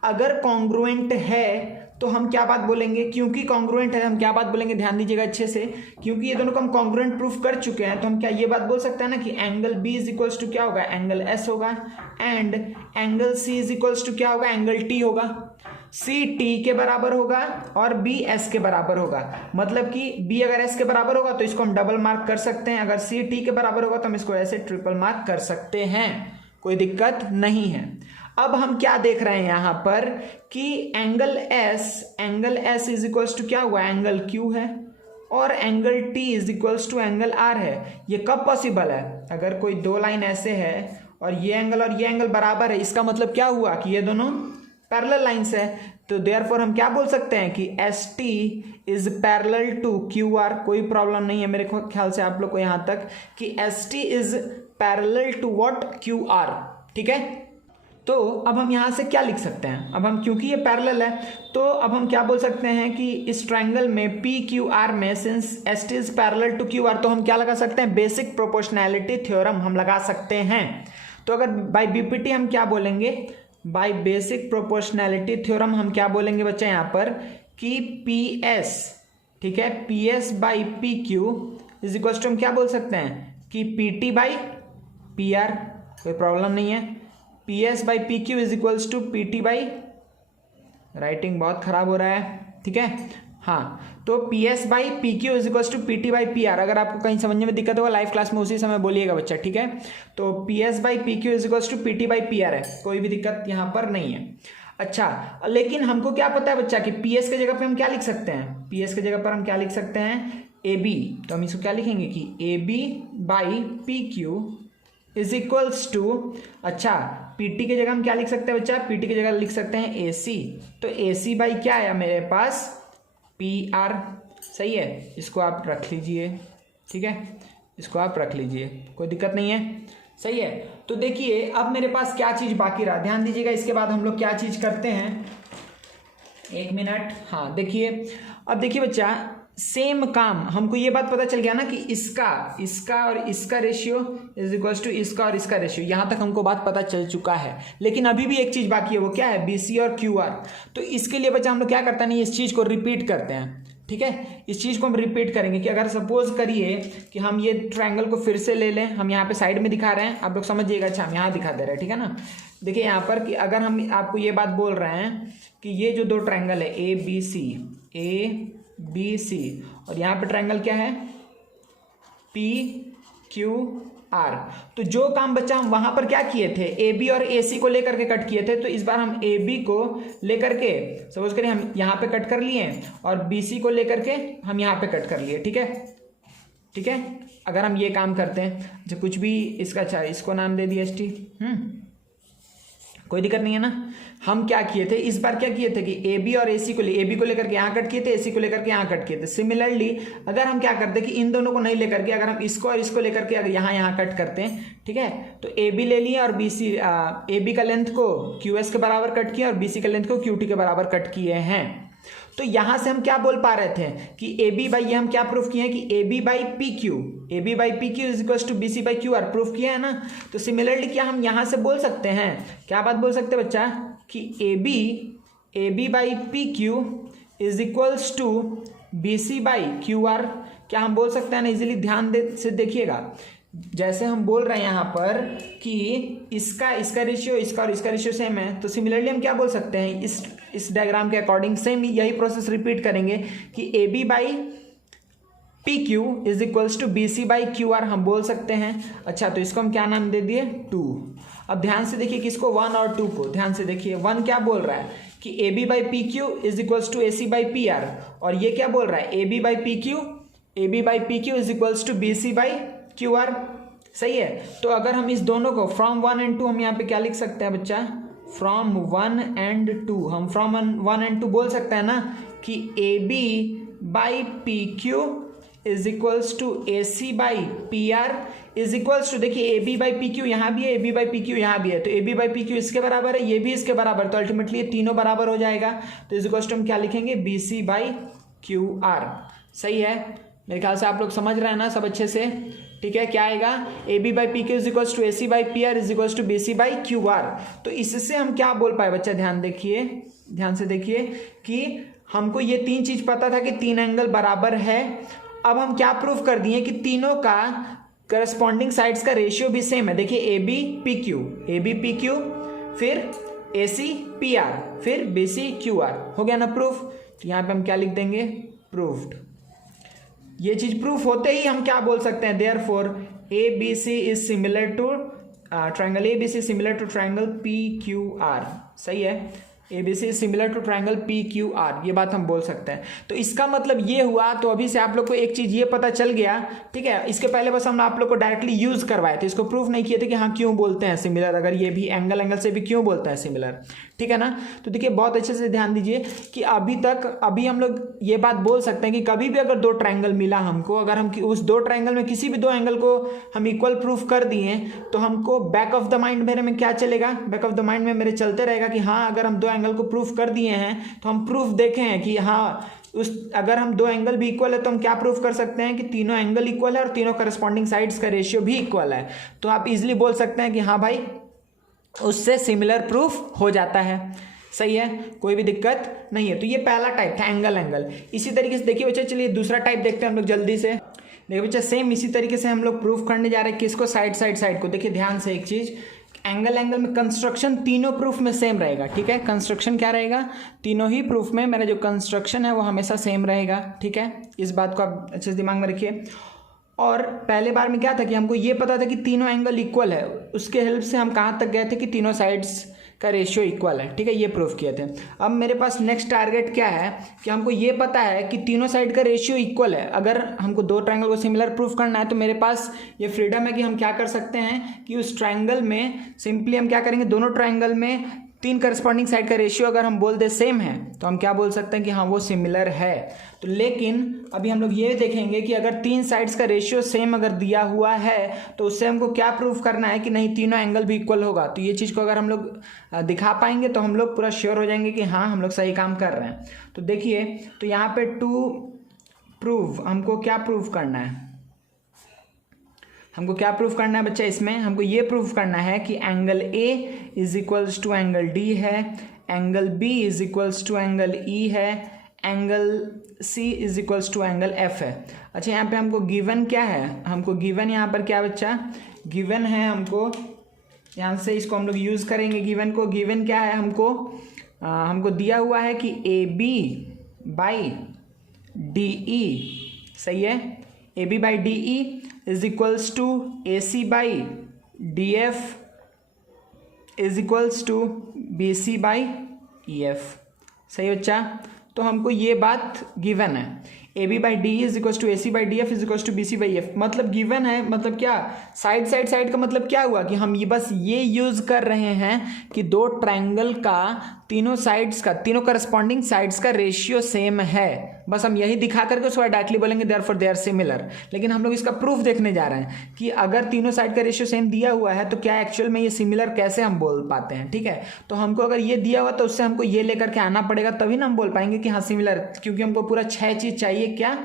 अगर कॉन्ग्रुएंट है तो हम क्या बात बोलेंगे, क्योंकि कॉन्ग्रुएंट है हम क्या बात बोलेंगे, ध्यान दीजिएगा अच्छे से, क्योंकि ये दोनों को हम कॉन्ग्रुएंट प्रूफ कर चुके हैं। तो हम क्या ये बात बोल सकते हैं ना कि angle B is equals to क्या होगा, एंगल S होगा, and angle C is equals to क्या होगा, एंगल T होगा। सी टी के बराबर होगा और बी एस के बराबर होगा। मतलब कि बी अगर एस के बराबर होगा तो इसको हम डबल मार्क कर सकते हैं, अगर सी टी के बराबर होगा तो हम इसको ऐसे ट्रिपल मार्क कर सकते हैं, कोई दिक्कत नहीं है। अब हम क्या देख रहे हैं यहाँ पर कि angle S is equals to क्या हुआ, एंगल क्यू है, और angle T is equals to angle R है। ये कब पॉसिबल है, अगर कोई दो लाइन ऐसे है और ये एंगल बराबर है, इसका मतलब क्या हुआ कि ये दोनों पैरेलल लाइंस है। तो देयरफॉर हम क्या बोल सकते हैं कि S T is parallel to Q R. कोई प्रॉब्लम नहीं है मेरे ख्याल से आप लोग को यहाँ तक कि S T is parallel to what, Q R. ठीक है, तो अब हम यहाँ से क्या लिख सकते हैं, अब हम क्योंकि ये पैरेलल है तो अब हम क्या बोल सकते हैं कि इस ट्रायंगल में पी क्यू आर में since S T is parallel to Q R तो हम क्या लगा सकते हैं, बेसिक प्रोपोर्शनैलिटी थ्योरम हम लगा सकते हैं। तो अगर बाय बीपीटी हम क्या बोलेंगे, बाय बेसिक प्रोपोर्शनैलिटी थ्योरम हम क्या बोलेंगे बच्चा यहाँ पर कि पी एस, ठीक है, P S by P Q is equal to हम क्या बोल सकते हैं कि P T by P R. कोई प्रॉब्लम नहीं है, P S by P Q is equals to P T by, writing बहुत खराब हो रहा है, ठीक है, हाँ, तो P S by P Q is equals to P T by P R. अगर आपको कहीं समझने में दिक्कत होगा लाइव क्लास में उसी समय बोलिएगा बच्चा, ठीक है। तो P S by P Q is equals to P T by P R है, कोई भी दिक्कत यहाँ पर नहीं है। अच्छा, लेकिन हमको क्या पता है बच्चा कि पी एस के जगह पे हम क्या लिख सकते हैं, पी एस के जगह पर हम क्या लिख सकते हैं, ए बी। तो हम इसको क्या लिखेंगे कि A B by P Q is equals to, अच्छा पीटी के जगह हम क्या लिख सकते हैं बच्चा, पीटी की जगह लिख सकते हैं ए सी। तो ए सी बाई क्या है मेरे पास, पी आर। सही है, इसको आप रख लीजिए, ठीक है, इसको आप रख लीजिए, कोई दिक्कत नहीं है, सही है। तो देखिए अब मेरे पास क्या चीज़ बाकी रहा, ध्यान दीजिएगा, इसके बाद हम लोग क्या चीज़ करते हैं, एक मिनट, हाँ देखिए, अब देखिए बच्चा सेम काम हमको ये बात पता चल गया ना कि इसका और इसका रेशियो इज इक्वल्स टू इसका और इसका रेशियो, यहाँ तक हमको बात पता चल चुका है। लेकिन अभी भी एक चीज़ बाकी है, वो क्या है, बी सी और क्यू आर। तो इसके लिए बच्चा हम लोग क्या करते हैं, इस चीज़ को रिपीट करते हैं, ठीक है, इस चीज़ को हम रिपीट करेंगे कि अगर सपोज करिए कि हम ये ट्रायंगल को फिर से ले लें, हम यहाँ पे साइड में दिखा रहे हैं, आप लोग समझिएगा, अच्छा हम यहाँ दिखा दे रहे हैं, ठीक है ना। देखिए यहाँ पर कि अगर हम आपको ये बात बोल रहे हैं कि ये जो दो ट्रायंगल है ए बी सी और यहाँ पे ट्रायंगल क्या है, पी क्यू आर। तो जो काम बच्चा हम वहां पर क्या किए थे, ए बी और ए सी को लेकर के कट किए थे, तो इस बार हम ए बी को लेकर के सपोज करिए हम यहाँ पे कट कर लिए और बी सी को लेकर के हम यहाँ पे कट कर लिए, ठीक है, ठीक है। अगर हम ये काम करते हैं, जो कुछ भी इसका, अच्छा इसको नाम दे दिया एस टी, कोई दिक्कत नहीं है ना। हम क्या किए थे इस बार, क्या किए थे कि ए बी और ए सी को ए बी को लेकर के यहाँ कट किए थे, ए सी को लेकर के यहाँ कट किए थे। सिमिलरली अगर हम क्या करते कि इन दोनों को नहीं लेकर के अगर हम इसको और इसको लेकर के अगर यहाँ कट करते हैं, ठीक है, तो ए बी ले लिए और बी सी, ए बी का लेंथ को क्यू एस के बराबर कट किया और बी सी का लेंथ को क्यू टी के बराबर कट किए हैं। तो यहां से हम क्या बोल पा रहे थे कि ए बी बाई, ये हम क्या प्रूफ किए हैं कि A B by P Q, A B by P Q is equal to B C by Q R, proof किया है ना। तो सिमिलरली क्या हम यहां से बोल सकते हैं, क्या बात बोल सकते हैं बच्चा कि A B by P Q is equals to B C by Q R. क्या हम बोल सकते हैं ना, इजीली ध्यान से देखिएगा, जैसे हम बोल रहे हैं यहाँ पर कि इसका रेशियो इसका और इसका रेशियो सेम है, तो सिमिलरली हम क्या बोल सकते हैं, इस डायग्राम के अकॉर्डिंग सेम यही प्रोसेस रिपीट करेंगे कि A B by P Q is equals to B C by Q R हम बोल सकते हैं। अच्छा, तो इसको हम क्या नाम दे दिए, 2। अब ध्यान से देखिए किसको, 1 और 2 को, ध्यान से देखिए 1 क्या बोल रहा है कि A B by P Q is equals to A C by P R, और ये क्या बोल रहा है, A B by P Q is equals to B C by Q R. सही है। तो अगर हम इस दोनों को फ्रॉम 1 and 2 हम यहाँ पे क्या लिख सकते हैं बच्चा, फ्रॉम 1 and 2, हम फ्रॉम 1 and 2 बोल सकते हैं ना कि A B by P Q is equals to A C by P R is equals to, देखिए A B by P Q यहाँ भी है, A B by P Q यहाँ भी है, तो A B by P Q इसके बराबर है, ये भी इसके बराबर, तो अल्टीमेटली ये तीनों बराबर हो जाएगा। तो इज इक्वल्स टू हम क्या लिखेंगे, B C by Q R. सही है, मेरे ख्याल से आप लोग समझ रहे हैं ना सब अच्छे से, ठीक है। क्या आएगा, A B by P Q is equals to A C by P R is equals to B C by Q R. तो इससे हम क्या बोल पाए बच्चा, ध्यान से देखिए कि हमको ये 3 चीज पता था कि 3 एंगल बराबर है। अब हम क्या प्रूफ कर दिए कि तीनों का करस्पॉन्डिंग साइड्स का रेशियो भी सेम है। देखिए ए बी पी क्यू, फिर ACPR, फिर BCQR। हो गया ना प्रूफ। तो यहाँ पे हम क्या लिख देंगे, प्रूफ्ड। ये चीज प्रूफ होते ही हम क्या बोल सकते हैं, therefore ABC is similar to triangle ABC similar to triangle PQR। सही है, ABC is similar to triangle PQR, ये बात हम बोल सकते हैं। तो इसका मतलब ये हुआ, तो अभी से आप लोग को एक चीज ये पता चल गया, ठीक है। इसके पहले बस हम आप लोग को डायरेक्टली यूज करवाए थे, इसको प्रूफ नहीं किए थे कि हाँ क्यों बोलते हैं सिमिलर, अगर ये भी एंगल से भी क्यों बोलते हैं सिमिलर, ठीक है ना। तो देखिए बहुत अच्छे से ध्यान दीजिए कि अभी हम लोग ये बात बोल सकते हैं कि कभी भी अगर दो ट्रायंगल मिला हमको, अगर हम उस दो ट्रायंगल में किसी भी दो एंगल को हम इक्वल प्रूफ कर दिए, तो हमको बैक ऑफ द माइंड मेरे में क्या चलेगा, बैक ऑफ द माइंड में मेरे चलते रहेगा कि हाँ अगर हम दो एंगल को प्रूफ कर दिए हैं तो हम प्रूफ देखे हैं कि हाँ अगर हम दो एंगल भी इक्वल है तो हम क्या प्रूफ कर सकते हैं कि तीनों एंगल इक्वल है और तीनों करस्पॉन्डिंग साइड्स का रेशियो भी इक्वल है। तो आप इजिली बोल सकते हैं कि हाँ भाई उससे सिमिलर प्रूफ हो जाता है। सही है, कोई भी दिक्कत नहीं है। तो ये पहला टाइप था एंगल। इसी तरीके से देखिए बच्चा, चलिए दूसरा टाइप देखते हैं हम लोग जल्दी से। देखिए बच्चा सेम इसी तरीके से हम लोग प्रूफ करने जा रहे हैं किसको, साइड को। देखिए ध्यान से एक चीज, एंगल में कंस्ट्रक्शन तीनों प्रूफ में सेम रहेगा, ठीक है। कंस्ट्रक्शन क्या रहेगा, तीनों ही प्रूफ में मेरा जो कंस्ट्रक्शन है वो हमेशा सेम रहेगा, ठीक है। इस बात को आप अच्छे से दिमाग में रखिए। और पहले बार में क्या था कि हमको ये पता था कि तीनों एंगल इक्वल है, उसके हेल्प से हम कहाँ तक गए थे कि तीनों साइड्स का रेशियो इक्वल है, ठीक है, ये प्रूफ किए थे। अब मेरे पास नेक्स्ट टारगेट क्या है कि हमको ये पता है कि तीनों साइड का रेशियो इक्वल है। अगर हमको दो ट्रायंगल को सिमिलर प्रूफ करना है तो मेरे पास ये फ्रीडम है कि हम क्या कर सकते हैं कि उस ट्रायंगल में सिंपली हम क्या करेंगे, दोनों ट्रायंगल में तीन करस्पॉन्डिंग साइड का रेशियो अगर हम बोल दे सेम है तो हम क्या बोल सकते हैं कि हाँ वो सिमिलर है। तो लेकिन अभी हम लोग ये देखेंगे कि अगर तीन साइड्स का रेशियो सेम अगर दिया हुआ है तो उससे हमको क्या प्रूफ करना है कि नहीं तीनों एंगल भी इक्वल होगा। तो ये चीज़ को अगर हम लोग दिखा पाएंगे तो हम लोग पूरा श्योर हो जाएंगे कि हाँ हम लोग सही काम कर रहे हैं। तो देखिए, तो यहाँ पे टू प्रूव हमको क्या प्रूफ करना है, हमको क्या प्रूफ करना है बच्चा, इसमें हमको ये प्रूफ करना है कि angle A is equals to angle D है, angle B is equals to angle E है, angle C is equals to angle F है। अच्छा यहाँ पे हमको गिवन क्या है, हमको गिवन यहाँ पर क्या बच्चा, गिवन है हमको, यहाँ से इसको हम लोग यूज़ करेंगे गिवन को। गिवन क्या है हमको दिया हुआ है कि AB बाई DE, सही है, AB by DE is equals to AC by DF is equals to BC by EF। सही बच्चा, तो हमको ये बात गिवन है, AB by DE is equals to AC by DF is equals to BC by EF। मतलब given है, मतलब क्या, साइड का मतलब क्या हुआ कि हम ये बस ये यूज कर रहे हैं कि दो ट्रायंगल का तीनों साइड्स का, तीनों करस्पॉन्डिंग साइड्स का रेशियो सेम है। बस हम यही दिखा करके उसको डायरेक्टली बोलेंगे देयरफॉर दे आर सिमिलर। लेकिन हम लोग इसका प्रूफ देखने जा रहे हैं कि अगर तीनों साइड का रेशियो सेम दिया हुआ है तो क्या एक्चुअल में ये सिमिलर कैसे हम बोल पाते हैं, ठीक है। तो हमको अगर ये दिया हुआ तो उससे हमको ये लेकर के आना पड़ेगा, तभी ना हम बोल पाएंगे कि हाँ सिमिलर, क्योंकि हमको पूरा 6 चीज़ चाहिए क्या,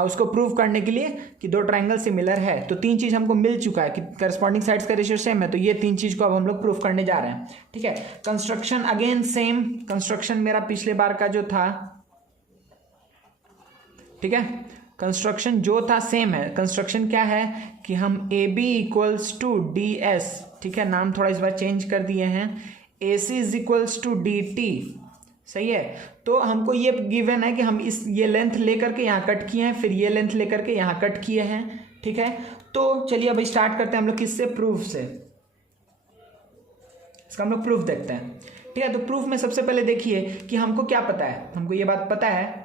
उसको प्रूव करने के लिए कि दो ट्रायंगल सिमिलर है। तो 3 चीज़ हमको मिल चुका है कि करस्पॉन्डिंग साइड्स का रेशियो सेम है, तो ये 3 चीज़ को अब हम लोग प्रूफ करने जा रहे हैं, ठीक है। कंस्ट्रक्शन अगेन सेम, कंस्ट्रक्शन मेरा पिछले बार का जो था, ठीक है, कंस्ट्रक्शन जो था सेम है। कंस्ट्रक्शन क्या है कि हम AB इक्वल्स टू DS, ठीक है, नाम थोड़ा इस बार चेंज कर दिए हैं, AC is equals to DT, सही है। तो हमको ये गिवन है कि हम ये लेंथ लेकर के यहाँ कट किए हैं, फिर ये लेंथ लेकर के यहाँ कट किए हैं, ठीक है। तो चलिए अब स्टार्ट करते हैं हम लोग किससे, प्रूफ से। इसका हम लोग प्रूफ देखते हैं, ठीक है। तो प्रूफ में सबसे पहले देखिए कि हमको क्या पता है, हमको ये बात पता है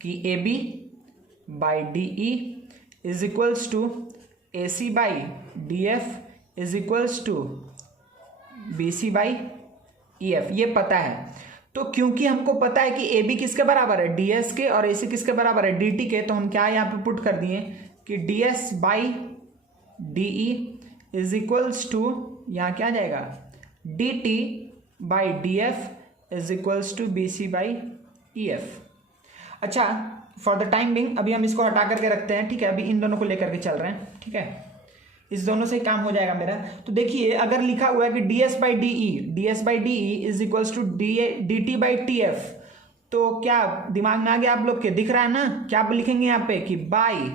कि AB by DE is equals to AC by DF is equals to BC by EF, ये पता है। तो क्योंकि हमको पता है कि AB किसके बराबर है, DS के, और AC किसके बराबर है, DT के, तो हम क्या यहाँ पे पुट कर दिए कि DS by DE is equals to, यहाँ क्या जाएगा, DT by DF is equals to BC by EF। अच्छा, फॉर द टाइम बिंग अभी हम इसको हटा करके रखते हैं, ठीक है। अभी इन दोनों को लेकर के चल रहे हैं, ठीक है, इस दोनों से काम हो जाएगा मेरा। तो देखिए अगर लिखा हुआ है कि DS by DE is equals to DT by TF, तो क्या दिमाग में आ गया आप लोग के, दिख रहा है ना, क्या आप लिखेंगे यहाँ पे कि by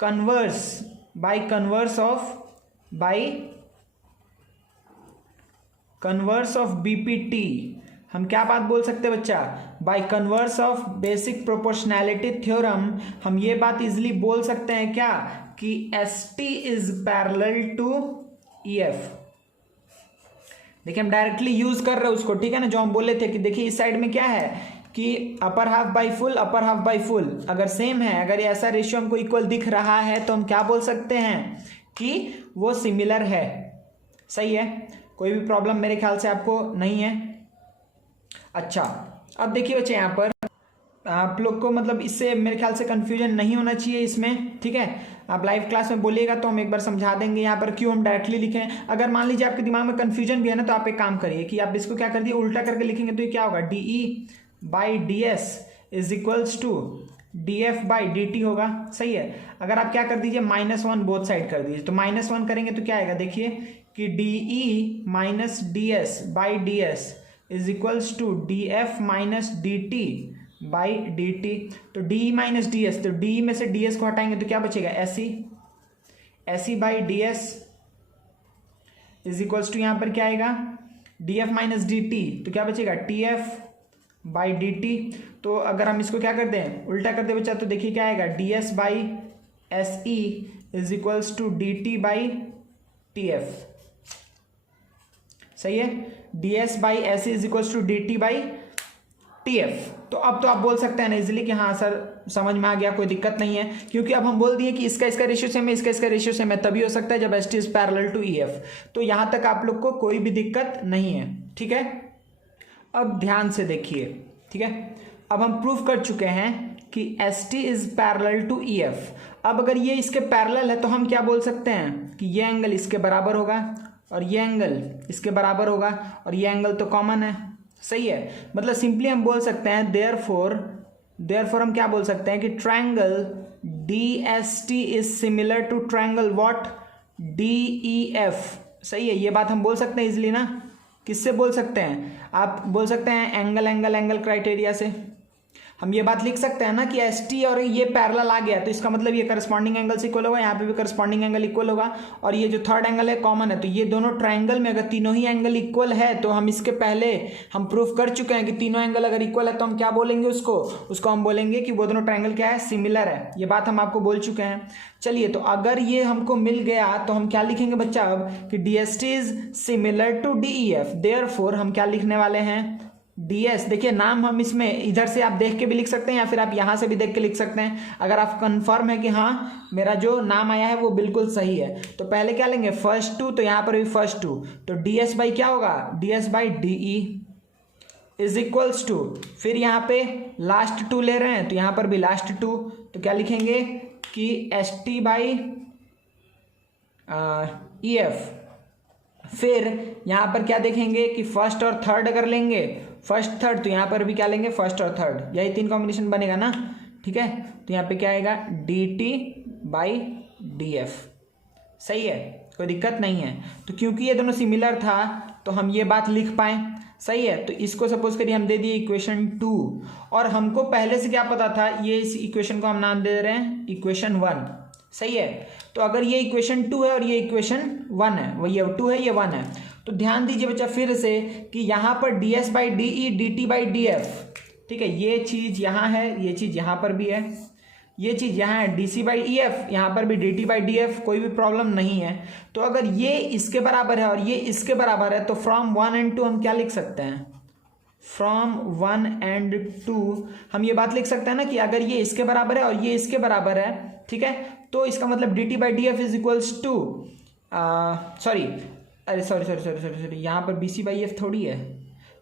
converse of, by converse of BPT, हम क्या बात बोल सकते हैं बच्चा, by converse of basic proportionality theorem हम ये बात इजिली बोल सकते हैं क्या कि S T is parallel to E F. देखिए हम डायरेक्टली यूज कर रहे हैं उसको, ठीक है ना, जो हम बोले थे कि देखिए इस साइड में क्या है कि upper half by full, upper half by full अगर सेम है, अगर ऐसा रेशियो हमको इक्वल दिख रहा है तो हम क्या बोल सकते हैं कि वो सिमिलर है। सही है, कोई भी प्रॉब्लम मेरे ख्याल से आपको नहीं है। अच्छा अब देखिए बच्चे यहाँ पर आप लोग को मतलब इससे मेरे ख्याल से कंफ्यूजन नहीं होना चाहिए इसमें, ठीक है। आप लाइव क्लास में बोलिएगा तो हम एक बार समझा देंगे यहाँ पर क्यों हम डायरेक्टली लिखें। अगर मान लीजिए आपके दिमाग में कंफ्यूजन भी है ना तो आप एक काम करिए कि आप इसको क्या कर दिए उल्टा करके लिखेंगे तो ये क्या होगा, D E by D S is equals to D F by D T होगा। सही है, अगर आप क्या कर दीजिए -1 बोथ साइड कर दीजिए तो -1 करेंगे तो क्या आएगा, देखिए कि D E minus D S by D S is equals to D F minus D T by D T. तो डी माइनस डी एस, तो डी में से डी एस को हटाएंगे तो क्या बचेगा, S E by D S is equals to यहाँ पर क्या आएगा, D F minus D T, तो क्या बचेगा T F by D T. तो अगर हम इसको क्या करते हैं उल्टा करते बच्चा तो देखिए क्या आएगा, D S by S E is equals to D T by T F. सही है, D S by S is equals to D T by T F. तो अब तो आप बोल सकते हैं ना इजिली कि हाँ सर समझ में आ गया, कोई दिक्कत नहीं है, क्योंकि अब हम बोल दिए कि इसका रेशियो सेम है, इसका रेशियो सेम है, तभी हो सकता है जब S T is parallel to E F. तो यहां तक आप लोग को कोई भी दिक्कत नहीं है, ठीक है। अब ध्यान से देखिए, ठीक है, अब हम प्रूव कर चुके हैं कि S T is parallel to E F. अब अगर ये इसके पैरेलल है तो हम क्या बोल सकते हैं कि ये एंगल इसके बराबर होगा और ये एंगल इसके बराबर होगा और ये एंगल तो कॉमन है। सही है, मतलब सिंपली हम बोल सकते हैं देयरफॉर हम क्या बोल सकते हैं कि triangle D S T is similar to triangle what, D E F. सही है, ये बात हम बोल सकते हैं इजिली ना, किससे बोल सकते हैं, आप बोल सकते हैं एंगल क्राइटेरिया से। हम ये बात लिख सकते हैं ना कि एस टी और ये पैरेलल आ गया तो इसका मतलब ये करस्पॉन्डिंग एंगल से इक्वल होगा, यहाँ पे भी करस्पॉन्डिंग एंगल इक्वल होगा और ये जो थर्ड एंगल है कॉमन है। तो ये दोनों ट्रायंगल में अगर तीनों ही एंगल इक्वल है तो हम इसके पहले हम प्रूफ कर चुके हैं कि तीनों एंगल अगर इक्वल है तो हम क्या बोलेंगे उसको हम बोलेंगे कि वो दोनों ट्रायंगल क्या है, सिमिलर है। ये बात हम आपको बोल चुके हैं। चलिए, तो अगर ये हमको मिल गया तो हम क्या लिखेंगे बच्चा अब कि D S T is similar to D E F. Therefore हम क्या लिखने वाले हैं, डी एस। देखिए नाम हम इसमें इधर से आप देख के भी लिख सकते हैं या फिर आप यहाँ से भी देख के लिख सकते हैं, अगर आप कंफर्म है कि हाँ मेरा जो नाम आया है वो बिल्कुल सही है। तो पहले क्या लेंगे, फर्स्ट टू, तो यहाँ पर भी फर्स्ट टू, तो डी एस बाई क्या होगा, D S by D E is equals to, फिर यहाँ पे लास्ट टू ले रहे हैं तो यहाँ पर भी लास्ट टू, तो क्या लिखेंगे कि S T by E F. फिर यहाँ पर क्या देखेंगे कि फर्स्ट और थर्ड अगर लेंगे, फर्स्ट थर्ड, तो यहाँ पर भी क्या लेंगे, फर्स्ट और थर्ड, यही तीन कॉम्बिनेशन बनेगा ना, ठीक है। तो यहाँ पे क्या आएगा, D T by D F. सही है, कोई दिक्कत नहीं है। तो क्योंकि ये दोनों सिमिलर था तो हम ये बात लिख पाए। सही है, तो इसको सपोज करिए हम दे दिए इक्वेशन 2 और हमको पहले से क्या पता था, ये इस इक्वेशन को हम नाम दे रहे हैं इक्वेशन 1। सही है, तो अगर ये इक्वेशन 2 है और ये इक्वेशन 1 है, वो ये 2 है ये 1 है, तो ध्यान दीजिए बच्चा फिर से कि यहाँ पर D S by D E D T by D F, ठीक है, ये चीज़ यहाँ है, ये चीज़ यहाँ पर भी है, ये चीज़ यहाँ है D C by E F, यहाँ पर भी D T by D F, कोई भी प्रॉब्लम नहीं है। तो अगर ये इसके बराबर है और ये इसके बराबर है तो फ्रॉम 1 and 2 हम क्या लिख सकते हैं, फ्रॉम 1 and 2 हम ये बात लिख सकते हैं ना कि अगर ये इसके बराबर है और ये इसके बराबर है, ठीक है, तो इसका मतलब D T by D F is equals to sorry यहाँ पर बी सी बाई एफ थोड़ी है,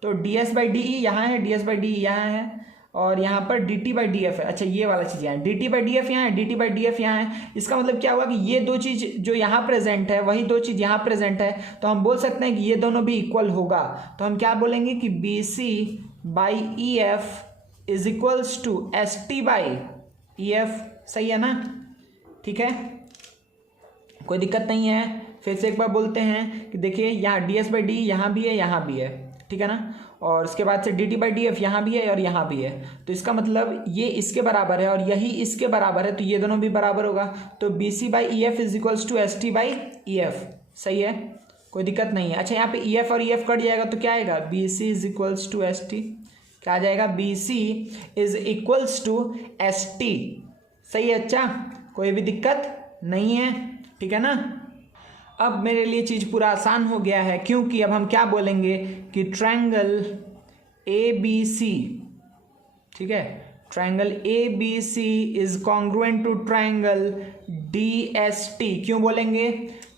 तो D S by D E यहाँ है, D S by D E यहाँ है और यहाँ पर D T by D F है। अच्छा, ये वाला चीज़ यहाँ है, D T by D F यहाँ है, D T by D F यहाँ है। इसका मतलब क्या हुआ कि ये दो चीज़ जो यहाँ प्रेजेंट है वही दो चीज़ यहाँ प्रेजेंट है, तो हम बोल सकते हैं कि ये दोनों भी इक्वल होगा। तो हम क्या बोलेंगे कि B C by E F is equals to S T by E F. सही है ना, ठीक है, कोई दिक्कत नहीं है। फिर से एक बार बोलते हैं कि देखिए यहाँ डी एस बाई डी यहाँ भी है, यहाँ भी है, ठीक है ना, और उसके बाद से D T by D F यहाँ भी है और यहाँ भी है, तो इसका मतलब ये इसके बराबर है और यही इसके बराबर है, तो ये दोनों भी बराबर होगा। तो B C by E F is equals to S T by E F. सही है, कोई दिक्कत नहीं है। अच्छा, यहाँ पे ई एफ और ई एफ कट जाएगा तो क्या आएगा, B C is equals to S T. क्या आ जाएगा, B C is equals to S T. सही है अच्छा, कोई भी दिक्कत नहीं है, ठीक है ना। अब मेरे लिए चीज़ पूरा आसान हो गया है, क्योंकि अब हम क्या बोलेंगे कि ट्रायंगल ए बी सी, ठीक है, triangle A B C is congruent to triangle D S T. क्यों बोलेंगे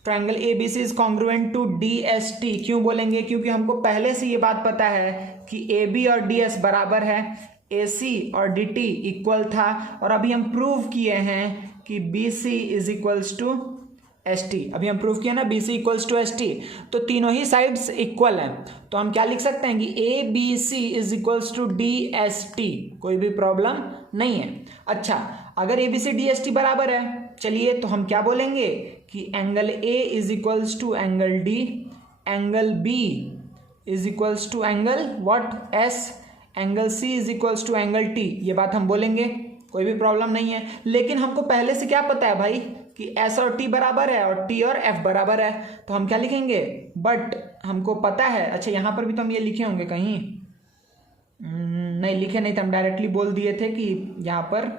triangle A B C is congruent to D S T? क्यों बोलेंगे, क्योंकि हमको पहले से ये बात पता है कि ए बी और डी एस बराबर है, ए सी और डी टी इक्वल था, और अभी हम प्रूव किए हैं कि B C is equals to S T. अभी हम प्रूव किया ना B C equals to S T, तो तीनों ही साइड्स इक्वल हैं, तो हम क्या लिख सकते हैं कि A B C is equals to D S T. कोई भी प्रॉब्लम नहीं है। अच्छा, अगर A B C D S T बराबर है, चलिए तो हम क्या बोलेंगे कि angle A is equals to angle D, angle B is equals to angle what, S, angle C is equals to angle T. ये बात हम बोलेंगे, कोई भी प्रॉब्लम नहीं है। लेकिन हमको पहले से क्या पता है भाई कि एस और टी बराबर है और टी और एफ बराबर है, तो हम क्या लिखेंगे, बट हमको पता है। अच्छा, यहाँ पर भी तो हम ये लिखे होंगे कहीं, नहीं लिखे नहीं, तो हम डायरेक्टली बोल दिए थे कि यहाँ पर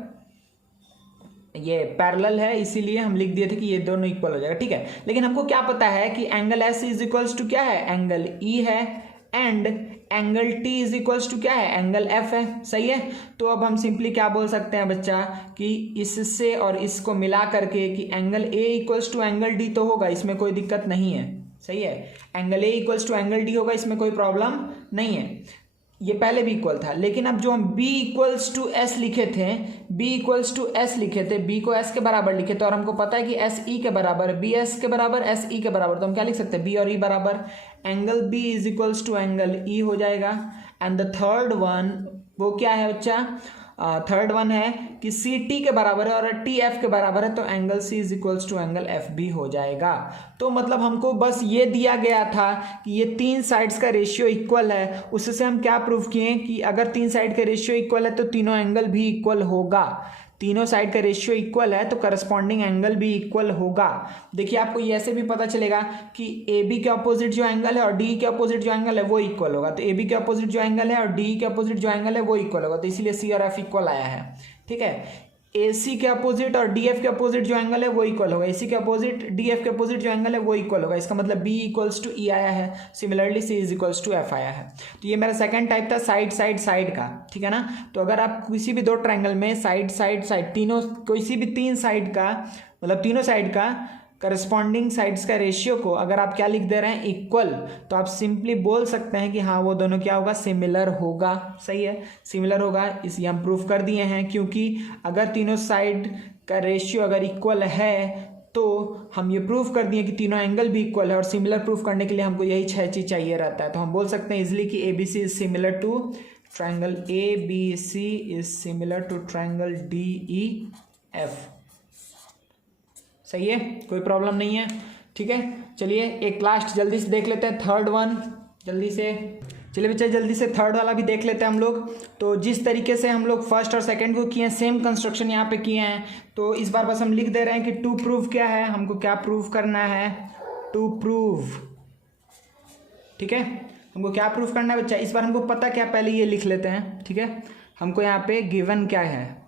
ये पैरेलल है, इसीलिए हम लिख दिए थे कि ये दोनों इक्वल हो जाएगा, ठीक है। लेकिन हमको क्या पता है कि angle S is equals to क्या है, एंगल ई है, and angle T is equals to क्या है, एंगल एफ है। सही है, तो अब हम सिंपली क्या बोल सकते हैं बच्चा कि इससे और इसको मिला करके कि angle A equals to angle D तो होगा, इसमें कोई दिक्कत नहीं है। सही है, angle A equals to angle D होगा, इसमें कोई प्रॉब्लम नहीं है। ये पहले भी इक्वल था, लेकिन अब जो हम b इक्वल्स टू एस लिखे थे, b इक्वल्स टू एस लिखे थे, b को s के बराबर लिखे थे, और हमको पता है कि s e के बराबर, b s के बराबर, s e के बराबर, तो हम क्या लिख सकते हैं, b और e बराबर, angle b is equals to angle e हो जाएगा। एंड द थर्ड वन वो क्या है बच्चा, थर्ड वन है कि सी टी के बराबर है और टी एफ के बराबर है, तो angle C is equals to angle F भी हो जाएगा। तो मतलब हमको बस ये दिया गया था कि ये तीन साइड्स का रेशियो इक्वल है, उससे हम क्या प्रूव किए कि अगर तीन साइड का रेशियो इक्वल है तो तीनों एंगल भी इक्वल होगा। तीनों साइड का रेशियो इक्वल है तो करस्पॉन्डिंग एंगल भी इक्वल होगा। देखिए, आपको ये ऐसे भी पता चलेगा कि ए बी के अपोजिट जो एंगल है और डी के अपोजिट जो एंगल है वो इक्वल होगा, तो ए बी के अपोजिट जो एंगल है और डी के अपोजिट जो एंगल है वो इक्वल होगा, तो इसीलिए सी और एफ इक्वल आया है। ठीक है, ए सी के अपोजिट और डी एफ के अपोजिट जो एंगल है वो इक्वल होगा, ए सी के अपोजिट डी एफ के अपोजिट जो एंगल है वो इक्वल होगा, इसका मतलब बी इक्वल्स टू ई आया है, similarly C is equals to F आया है। तो ये मेरा सेकंड टाइप था साइड साइड साइड का, ठीक है ना। तो अगर आप किसी भी दो ट्रायंगल में साइड साइड साइड तीनों, किसी भी तीन साइड का मतलब तीनों साइड का करस्पॉन्डिंग साइड्स का रेशियो को अगर आप क्या लिख दे रहे हैं, इक्वल, तो आप सिंपली बोल सकते हैं कि हाँ वो दोनों क्या होगा, सिमिलर होगा। सही है, सिमिलर होगा, इसे हम प्रूफ कर दिए हैं, क्योंकि अगर तीनों साइड का रेशियो अगर इक्वल है तो हम ये प्रूफ कर दिए कि तीनों एंगल भी इक्वल है, और सिमिलर प्रूफ करने के लिए हमको यही 6 चीज़ चाहिए रहता है। तो हम बोल सकते हैं इजिली कि A B C is similar to triangle A B C is similar to triangle D E F. सही है, कोई प्रॉब्लम नहीं है, ठीक है। चलिए एक लास्ट जल्दी से देख लेते हैं, थर्ड वन जल्दी से। चलिए बच्चे जल्दी से थर्ड वाला भी देख लेते हैं हम लोग। तो जिस तरीके से हम लोग फर्स्ट और सेकंड को किए हैं, सेम कंस्ट्रक्शन यहाँ पे किए हैं, तो इस बार बस हम लिख दे रहे हैं कि टू प्रूव क्या है, हमको क्या प्रूव करना है, टू प्रूव। ठीक है, हमको क्या प्रूव करना है बच्चा, इस बार हमको पता क्या, पहले ये लिख लेते हैं। ठीक है, हमको यहाँ पे गिवन क्या है,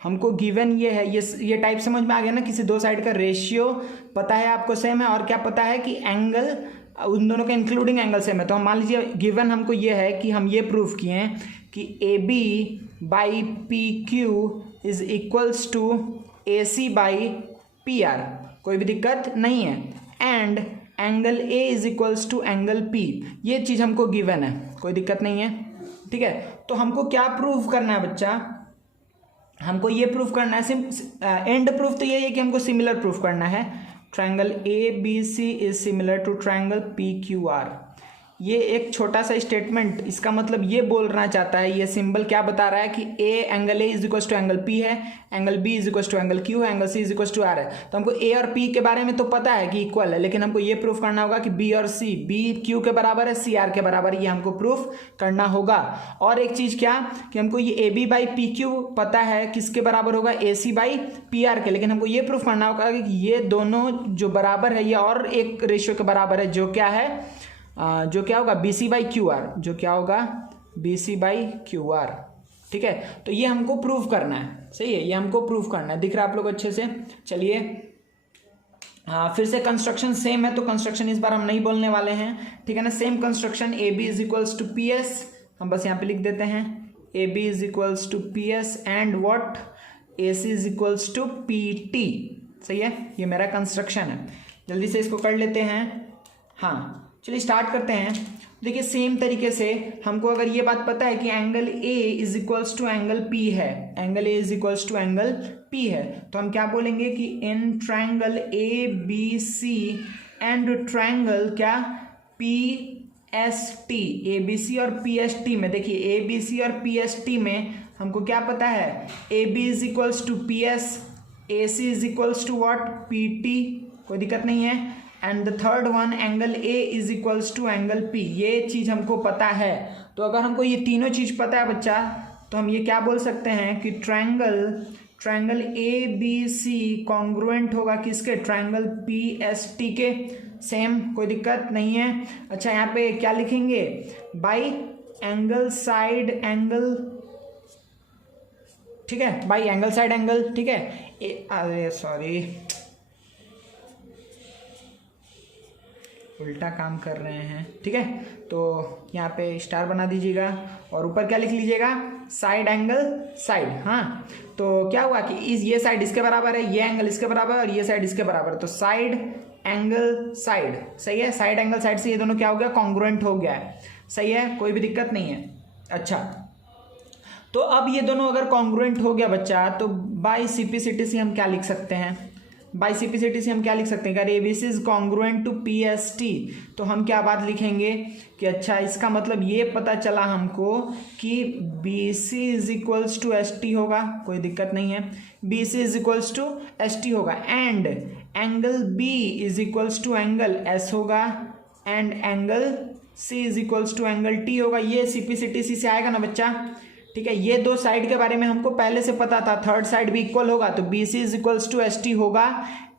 हमको गिवन ये है, ये टाइप समझ में आ गया ना, किसी दो साइड का रेशियो पता है आपको सेम है, और क्या पता है कि एंगल उन दोनों के इंक्लूडिंग एंगल सेम है। तो हम मान लीजिए गिवन हमको ये है कि हम ये प्रूफ किए हैं कि A B by P Q is equals to A C by P R, कोई भी दिक्कत नहीं है, and angle A is equals to angle P, ये चीज़ हमको गिवन है, कोई दिक्कत नहीं है। ठीक है, तो हमको क्या प्रूफ करना है बच्चा, हमको ये प्रूफ करना है, एंड प्रूफ तो ये है कि हमको सिमिलर प्रूफ करना है, triangle A B C is similar to triangle P Q R. ये एक छोटा सा स्टेटमेंट, इसका मतलब ये बोलना चाहता है, ये सिंबल क्या बता रहा है कि angle A is equal to angle P है, angle B is equal to angle Q है, angle C is equal to R है। तो हमको ए और पी के बारे में तो पता है कि इक्वल है, लेकिन हमको ये प्रूफ करना होगा कि बी और सी, बी क्यू के बराबर है, सी आर के बराबर, ये हमको प्रूफ करना होगा। और एक चीज क्या कि हमको ये A B by P Q पता है किसके बराबर होगा, A C by P R के, लेकिन हमको ये प्रूफ करना होगा कि ये दोनों जो बराबर है ये और एक रेशियो के बराबर है, जो क्या है, जो क्या होगा, B C by Q R, जो क्या होगा, B C by Q R. ठीक है, तो ये हमको प्रूफ करना है, सही है, ये हमको प्रूफ करना है। दिख रहा है आप लोग अच्छे से? चलिए फिर से कंस्ट्रक्शन सेम है, तो कंस्ट्रक्शन इस बार हम नहीं बोलने वाले हैं, ठीक है ना। Same construction, A B is equals to P S, हम बस यहाँ पे लिख देते हैं A B is equals to P S and what, A C is equals to P T. सही है, ये मेरा कंस्ट्रक्शन है। जल्दी से इसको कर लेते हैं। हाँ चलिए स्टार्ट करते हैं। देखिए सेम तरीके से हमको अगर ये बात पता है कि angle A is equals to angle P है, angle A is equals to angle P है, तो हम क्या बोलेंगे कि in triangle A B C and triangle क्या, P S T, A B C और पी एस टी में, देखिए ए बी सी और पी एस टी में हमको क्या पता है, A B is equals to P S, A C is equals to what, P T, कोई दिक्कत नहीं है। And the third one angle A is equals to angle P, ये चीज हमको पता है। तो अगर हमको ये तीनों चीज पता है बच्चा, तो हम ये क्या बोल सकते हैं कि triangle A B C congruent होगा किसके, ट्रायंगल पी एस टी के। सेम, कोई दिक्कत नहीं है। अच्छा यहाँ पे क्या लिखेंगे, बाई एंगल साइड एंगल, ठीक है, बाई एंगल साइड एंगल, ठीक है। अरे सॉरी, उल्टा काम कर रहे हैं, ठीक है। तो यहाँ पे स्टार बना दीजिएगा और ऊपर क्या लिख लीजिएगा, साइड एंगल साइड। हाँ तो क्या हुआ कि ये साइड इसके बराबर है, ये एंगल इसके बराबर है और ये साइड इसके बराबर है, तो साइड एंगल साइड। सही है, साइड एंगल साइड से ये दोनों क्या हो गया, कॉन्ग्रुएंट हो गया है। सही है, कोई भी दिक्कत नहीं है। अच्छा तो अब ये दोनों अगर कॉन्ग्रुएंट हो गया बच्चा, तो बाय सिंप्लिसिटी से हम क्या लिख सकते हैं, बाय सिंप्लिसिटी से हम क्या लिख सकते हैं, अगर ABC is congruent to PST, तो हम क्या बात लिखेंगे कि अच्छा इसका मतलब ये पता चला हमको कि BC is equals to ST होगा, कोई दिक्कत नहीं है, BC is equals to ST होगा, and angle B is equals to angle S होगा, and angle C is equals to angle T होगा। ये सिंप्लिसिटी से आएगा ना बच्चा, ठीक है। ये दो साइड के बारे में हमको पहले से पता था, थर्ड साइड भी इक्वल होगा तो B C is equals to S T होगा,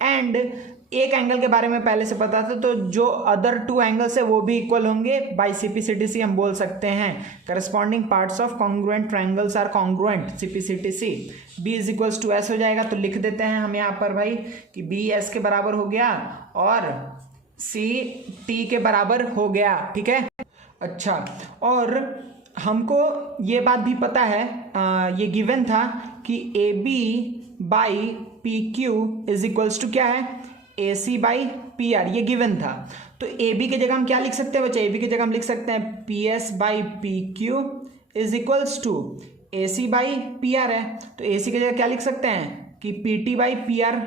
एंड एक एंगल के बारे में पहले से पता था, तो जो अदर टू एंगल्स है वो भी इक्वल होंगे। बाय सिंप्लिसिटी से हम बोल सकते हैं corresponding parts of congruent triangles are congruent, simplicity से B is equals to S हो जाएगा। तो लिख देते हैं हम यहाँ पर भाई कि बी एस के बराबर हो गया और सी टी के बराबर हो गया, ठीक है। अच्छा, और हमको ये बात भी पता है, ये गिवन था कि A B by P Q is equals to क्या है, A C by P R, ये गिवन था। तो ए बी की जगह हम क्या लिख सकते हैं बच्चे, ए बी की जगह हम लिख सकते हैं P S by P Q is equals to A C by P R है, तो ए सी की जगह क्या लिख सकते हैं कि P T by P R.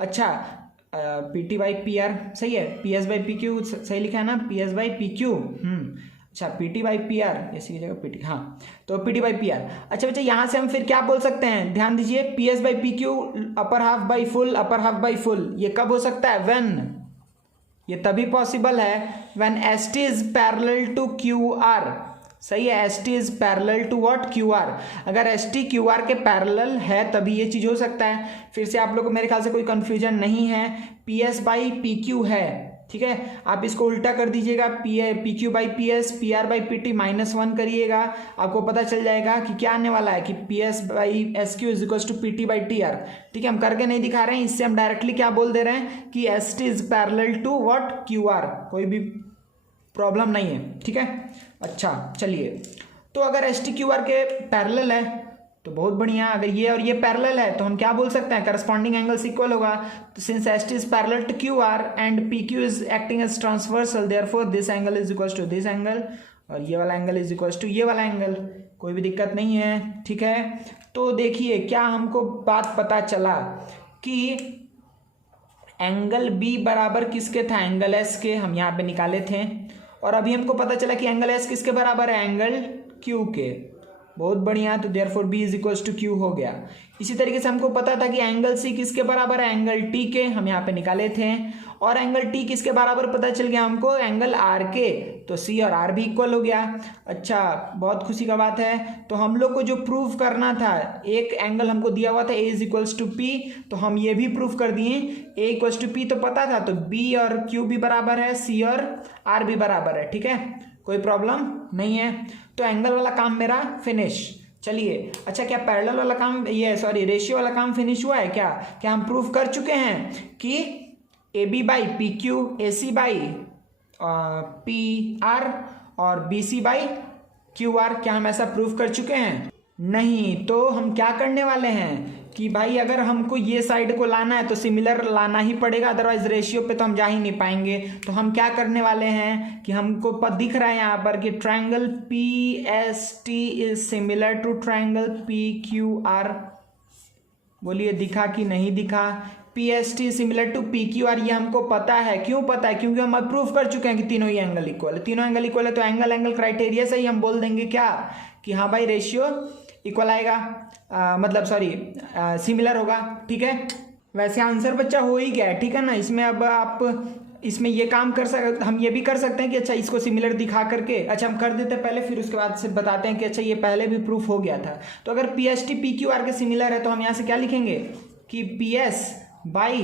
अच्छा P T by P R सही है, P S by P Q सही लिखा है ना, P S by P Q. अच्छा P T by P R, ऐसी की जगह पी टी, हाँ तो P T by P R. अच्छा बच्चा यहाँ से हम फिर क्या बोल सकते हैं, ध्यान दीजिए, P S by P Q upper half by full, upper half by full, ये कब हो सकता है, व्हेन, ये तभी पॉसिबल है when S T is parallel to Q R. सही है, S T is parallel to what, Q R. अगर एस टी क्यू आर के पैरेलल है तभी ये चीज हो सकता है। फिर से आप लोग को मेरे ख्याल से कोई कंफ्यूजन नहीं है, P S by P Q है, ठीक है। आप इसको उल्टा कर दीजिएगा, P Q by P S, P R by P T -1 करिएगा, आपको पता चल जाएगा कि क्या आने वाला है कि P S by S Q is equal to P T by T R, ठीक है। हम करके नहीं दिखा रहे हैं, इससे हम डायरेक्टली क्या बोल दे रहे हैं कि S T is parallel to what, Q R, कोई भी प्रॉब्लम नहीं है, ठीक है। अच्छा चलिए, तो अगर एस टी क्यू आर के पैरेलल है तो बहुत बढ़िया, अगर ये और ये पैरेलल है तो हम क्या बोल सकते हैं, करस्पॉन्डिंग एंगल्स इक्वल होगा। तो since S T is parallel to Q R and P Q is acting as transversal, therefore this angle is equal to this angle और ये वाला एंगल इज इक्वल टू ये वाला एंगल, कोई भी दिक्कत नहीं है, ठीक है। तो देखिए क्या हमको बात पता चला कि एंगल बी बराबर किसके था, एंगल एस के, हम यहाँ पे निकाले थे, और अभी हमको पता चला कि एंगल एस किसके बराबर है, एंगल क्यू के। बहुत बढ़िया, तो therefore B is equals to Q हो गया। इसी तरीके से हमको पता था कि एंगल सी किसके बराबर है, एंगल टी के, हम यहाँ पे निकाले थे। और एंगल टी किसके बराबर पता चल गया हमको, एंगल आर के, तो सी और आर भी इक्वल हो गया। अच्छा, बहुत खुशी का बात है। तो हम लोग को जो प्रूफ करना था, एक एंगल हमको दिया हुआ था ए इज इक्वल्स टू पी, तो हम ये भी प्रूफ कर दिए। ए इक्वल्स टू पी तो पता था, तो बी और क्यू भी बराबर है, सी और आर भी बराबर है। ठीक है, कोई प्रॉब्लम नहीं है। तो एंगल वाला काम मेरा फिनिश। चलिए, अच्छा क्या पैरेलल वाला काम, ये सॉरी रेशियो वाला काम फिनिश हुआ है क्या? क्या हम प्रूफ कर चुके हैं कि A B by P Q, A C by P R और B C by Q R, क्या हम ऐसा प्रूफ कर चुके हैं? नहीं। तो हम क्या करने वाले हैं कि भाई अगर हमको ये साइड को लाना है तो सिमिलर लाना ही पड़ेगा, अदरवाइज रेशियो पे तो हम जा ही नहीं पाएंगे। तो हम क्या करने वाले हैं कि हमको दिख रहा है यहाँ पर कि triangle P S T is similar to triangle P Q R. बोलिए दिखा कि नहीं दिखा? P S T similar to P Q R, ये हमको पता है। क्यों पता है? क्योंकि हम अब प्रूफ कर चुके हैं कि तीनों ही एंगल इक्वल है। तीनों एंगल इक्वल है तो एंगल एंगल क्राइटेरिया से ही हम बोल देंगे क्या कि हाँ भाई रेशियो इक्वल आएगा, मतलब सॉरी सिमिलर होगा। ठीक है, वैसे आंसर बच्चा हो ही गया है। ठीक है ना, इसमें अब आप इसमें ये काम कर सकते, हम ये भी कर सकते हैं कि अच्छा इसको सिमिलर दिखा करके, अच्छा हम कर देते हैं पहले, फिर उसके बाद से बताते हैं कि अच्छा ये पहले भी प्रूफ हो गया था। तो अगर P S T P Q R के सिमिलर है तो हम यहाँ से क्या लिखेंगे कि P S by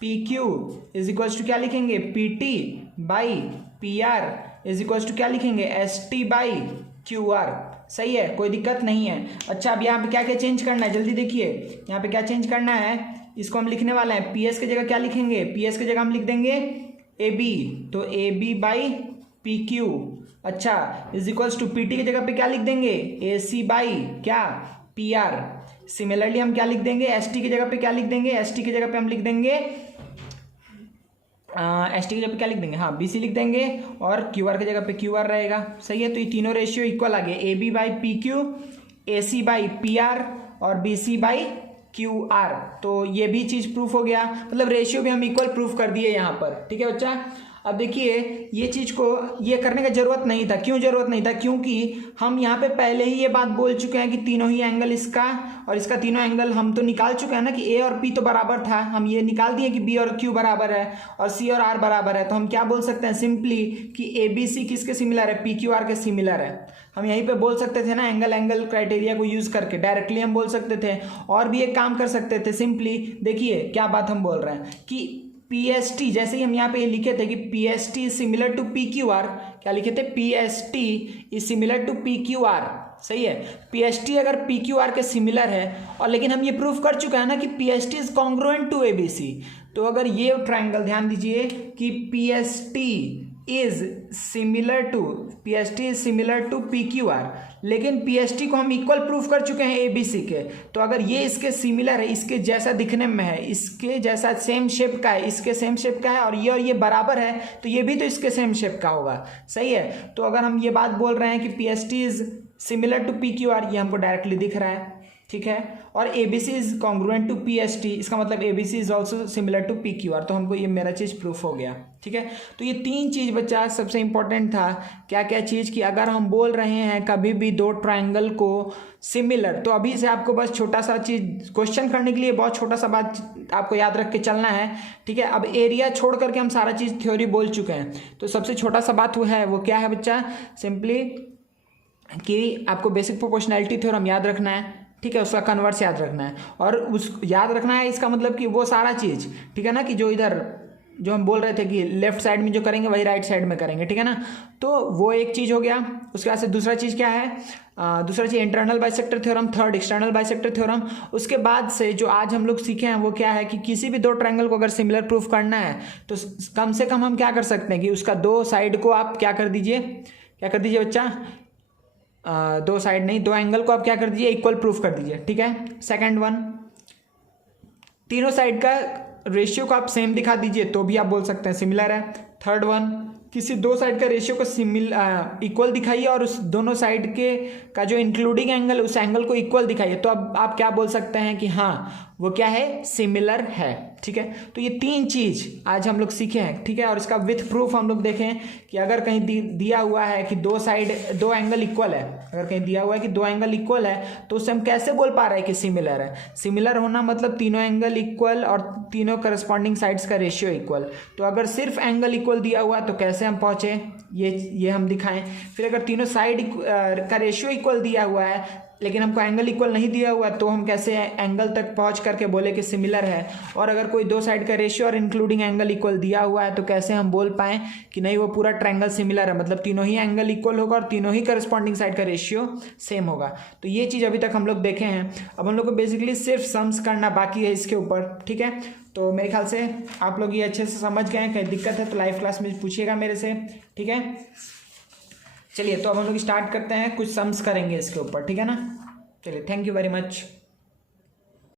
P Q is equals to क्या लिखेंगे, P T by P R is equals to क्या लिखेंगे, S T by Q R. सही है, कोई दिक्कत नहीं है। अच्छा, अब यहाँ पे क्या क्या चेंज करना है, जल्दी देखिए। यहाँ पे क्या चेंज करना है, इसको हम लिखने वाले हैं पी एस की जगह क्या लिखेंगे, पी एस की जगह हम लिख देंगे ए बी, तो A B by P Q. अच्छा, is equals to P T की जगह पे क्या लिख देंगे, ए सी बाई क्या, पी आर। सिमिलरली हम क्या लिख देंगे, एस टी की जगह पे क्या लिख देंगे, एस टी की जगह पे हम लिख देंगे एस टी की जगह पे क्या लिख देंगे, हाँ बी सी लिख देंगे, और क्यू आर की जगह पे क्यू आर रहेगा। सही है, तो ये तीनों रेशियो इक्वल आ गए, A B by P Q, A C by P R और B C by Q R. तो ये भी चीज़ प्रूफ हो गया, मतलब रेशियो भी हम इक्वल प्रूफ कर दिए यहाँ पर। ठीक है बच्चा, अब देखिए ये चीज़ को ये करने का ज़रूरत नहीं था। क्यों ज़रूरत नहीं था? क्योंकि हम यहाँ पे पहले ही ये बात बोल चुके हैं कि तीनों ही एंगल इसका और इसका तीनों एंगल हम तो निकाल चुके हैं ना कि ए और पी तो बराबर था, हम ये निकाल दिए कि बी और क्यू बराबर है और सी और आर बराबर है। तो हम क्या बोल सकते हैं सिंपली कि ए बी सी किसके सिमिलर है, पी क्यू आर के सिमिलर है। हम यहीं पे बोल सकते थे ना, एंगल एंगल क्राइटेरिया को यूज़ करके डायरेक्टली हम बोल सकते थे। और भी एक काम कर सकते थे सिंपली, देखिए क्या बात हम बोल रहे हैं कि पी एस टी, जैसे ही हम यहाँ पे ये लिखे थे कि P S T is similar to P Q R, क्या लिखे थे, P S T is similar to P Q R. सही है, पी एस टी अगर पी क्यू आर के सिमिलर है, और लेकिन हम ये प्रूफ कर चुके हैं ना कि P S T is congruent to A B C. तो अगर ये ट्राइंगल, ध्यान दीजिए कि P S T is similar to P Q R, लेकिन पी एस टी को हम इक्वल प्रूफ कर चुके हैं ए बी सी के। तो अगर ये इसके सिमिलर है, इसके जैसा दिखने में है, इसके जैसा सेम शेप का है, इसके सेम शेप का है, और ये बराबर है, तो ये भी तो इसके सेम शेप का होगा। सही है, तो अगर हम ये बात बोल रहे हैं कि P S T is similar to P Q R, ये हमको डायरेक्टली दिख रहा है। ठीक है, और A B C is congruent to P S T, इसका मतलब A B C is also similar to P Q R. तो हमको ये मेरा चीज़ प्रूफ हो गया। ठीक है, तो ये तीन चीज़ बच्चा सबसे इंपॉर्टेंट था। क्या क्या चीज़ की, अगर हम बोल रहे हैं कभी भी दो ट्राइंगल को सिमिलर, तो अभी से आपको बस छोटा सा चीज़ क्वेश्चन करने के लिए बहुत छोटा सा बात आपको याद रख के चलना है। ठीक है, अब एरिया छोड़ करके हम सारा चीज़ थ्योरी बोल चुके हैं, तो सबसे छोटा सा बात है वो क्या है बच्चा, सिंपली कि आपको बेसिक प्रोपोर्शनैलिटी थ्योरम याद रखना है। ठीक है, उसका कन्वर्स याद रखना है, और उस याद रखना है इसका मतलब कि वो सारा चीज़, ठीक है ना, कि जो इधर जो हम बोल रहे थे कि लेफ्ट साइड में जो करेंगे वही राइट साइड में करेंगे। ठीक है ना, तो वो एक चीज़ हो गया। उसके बाद से दूसरा चीज़ क्या है, दूसरा चीज़ internal bisector theorem, third external bisector theorem. उसके बाद से जो आज हम लोग सीखे हैं वो क्या है कि किसी भी दो ट्रायंगल को अगर सिमिलर प्रूफ करना है तो कम से कम हम क्या कर सकते हैं कि उसका दो साइड को आप क्या कर दीजिए बच्चा, दो साइड नहीं, दो एंगल को आप क्या कर दीजिए, इक्वल प्रूफ कर दीजिए। ठीक है, सेकंड वन, तीनों साइड का रेशियो को आप सेम दिखा दीजिए तो भी आप बोल सकते हैं सिमिलर है। थर्ड वन, किसी दो साइड का रेशियो को इक्वल दिखाइए और उस दोनों साइड के का जो इंक्लूडिंग एंगल, उस एंगल को इक्वल दिखाइए, तो अब आप क्या बोल सकते हैं कि हाँ वो क्या है, सिमिलर है। ठीक है, तो ये 3 चीज आज हम लोग सीखे हैं। ठीक है, और इसका विथ प्रूफ हम लोग देखें कि अगर कहीं दिया हुआ है कि दो एंगल इक्वल है, अगर कहीं दिया हुआ है कि 2 एंगल इक्वल है तो उससे हम कैसे बोल पा रहे हैं कि सिमिलर है। सिमिलर होना मतलब तीनों एंगल इक्वल और तीनों करस्पॉन्डिंग साइड्स का रेशियो इक्वल। तो अगर सिर्फ एंगल इक्वल दिया हुआ तो कैसे हम पहुंचे, ये हम दिखाएं। फिर अगर तीनों साइड का रेशियो इक्वल दिया हुआ है लेकिन हमको एंगल इक्वल नहीं दिया हुआ तो हम कैसे एंगल तक पहुंच करके बोले कि सिमिलर है। और अगर कोई 2 साइड का रेशियो और इंक्लूडिंग एंगल इक्वल दिया हुआ है तो कैसे हम बोल पाएं कि नहीं वो पूरा ट्रायंगल सिमिलर है, मतलब तीनों ही एंगल इक्वल होगा और तीनों ही करस्पॉन्डिंग साइड का रेशियो सेम होगा। तो ये चीज़ अभी तक हम लोग देखे हैं। अब हम लोग को बेसिकली सिर्फ सम्स करना बाकी है इसके ऊपर। ठीक है, तो मेरे ख्याल से आप लोग ये अच्छे से समझ गए हैं। कहीं दिक्कत है तो लाइव क्लास में पूछिएगा मेरे से। ठीक है, चलिए तो अब हम लोग स्टार्ट करते हैं, कुछ सम्स करेंगे इसके ऊपर। ठीक है ना, चलिए, थैंक यू वेरी मच।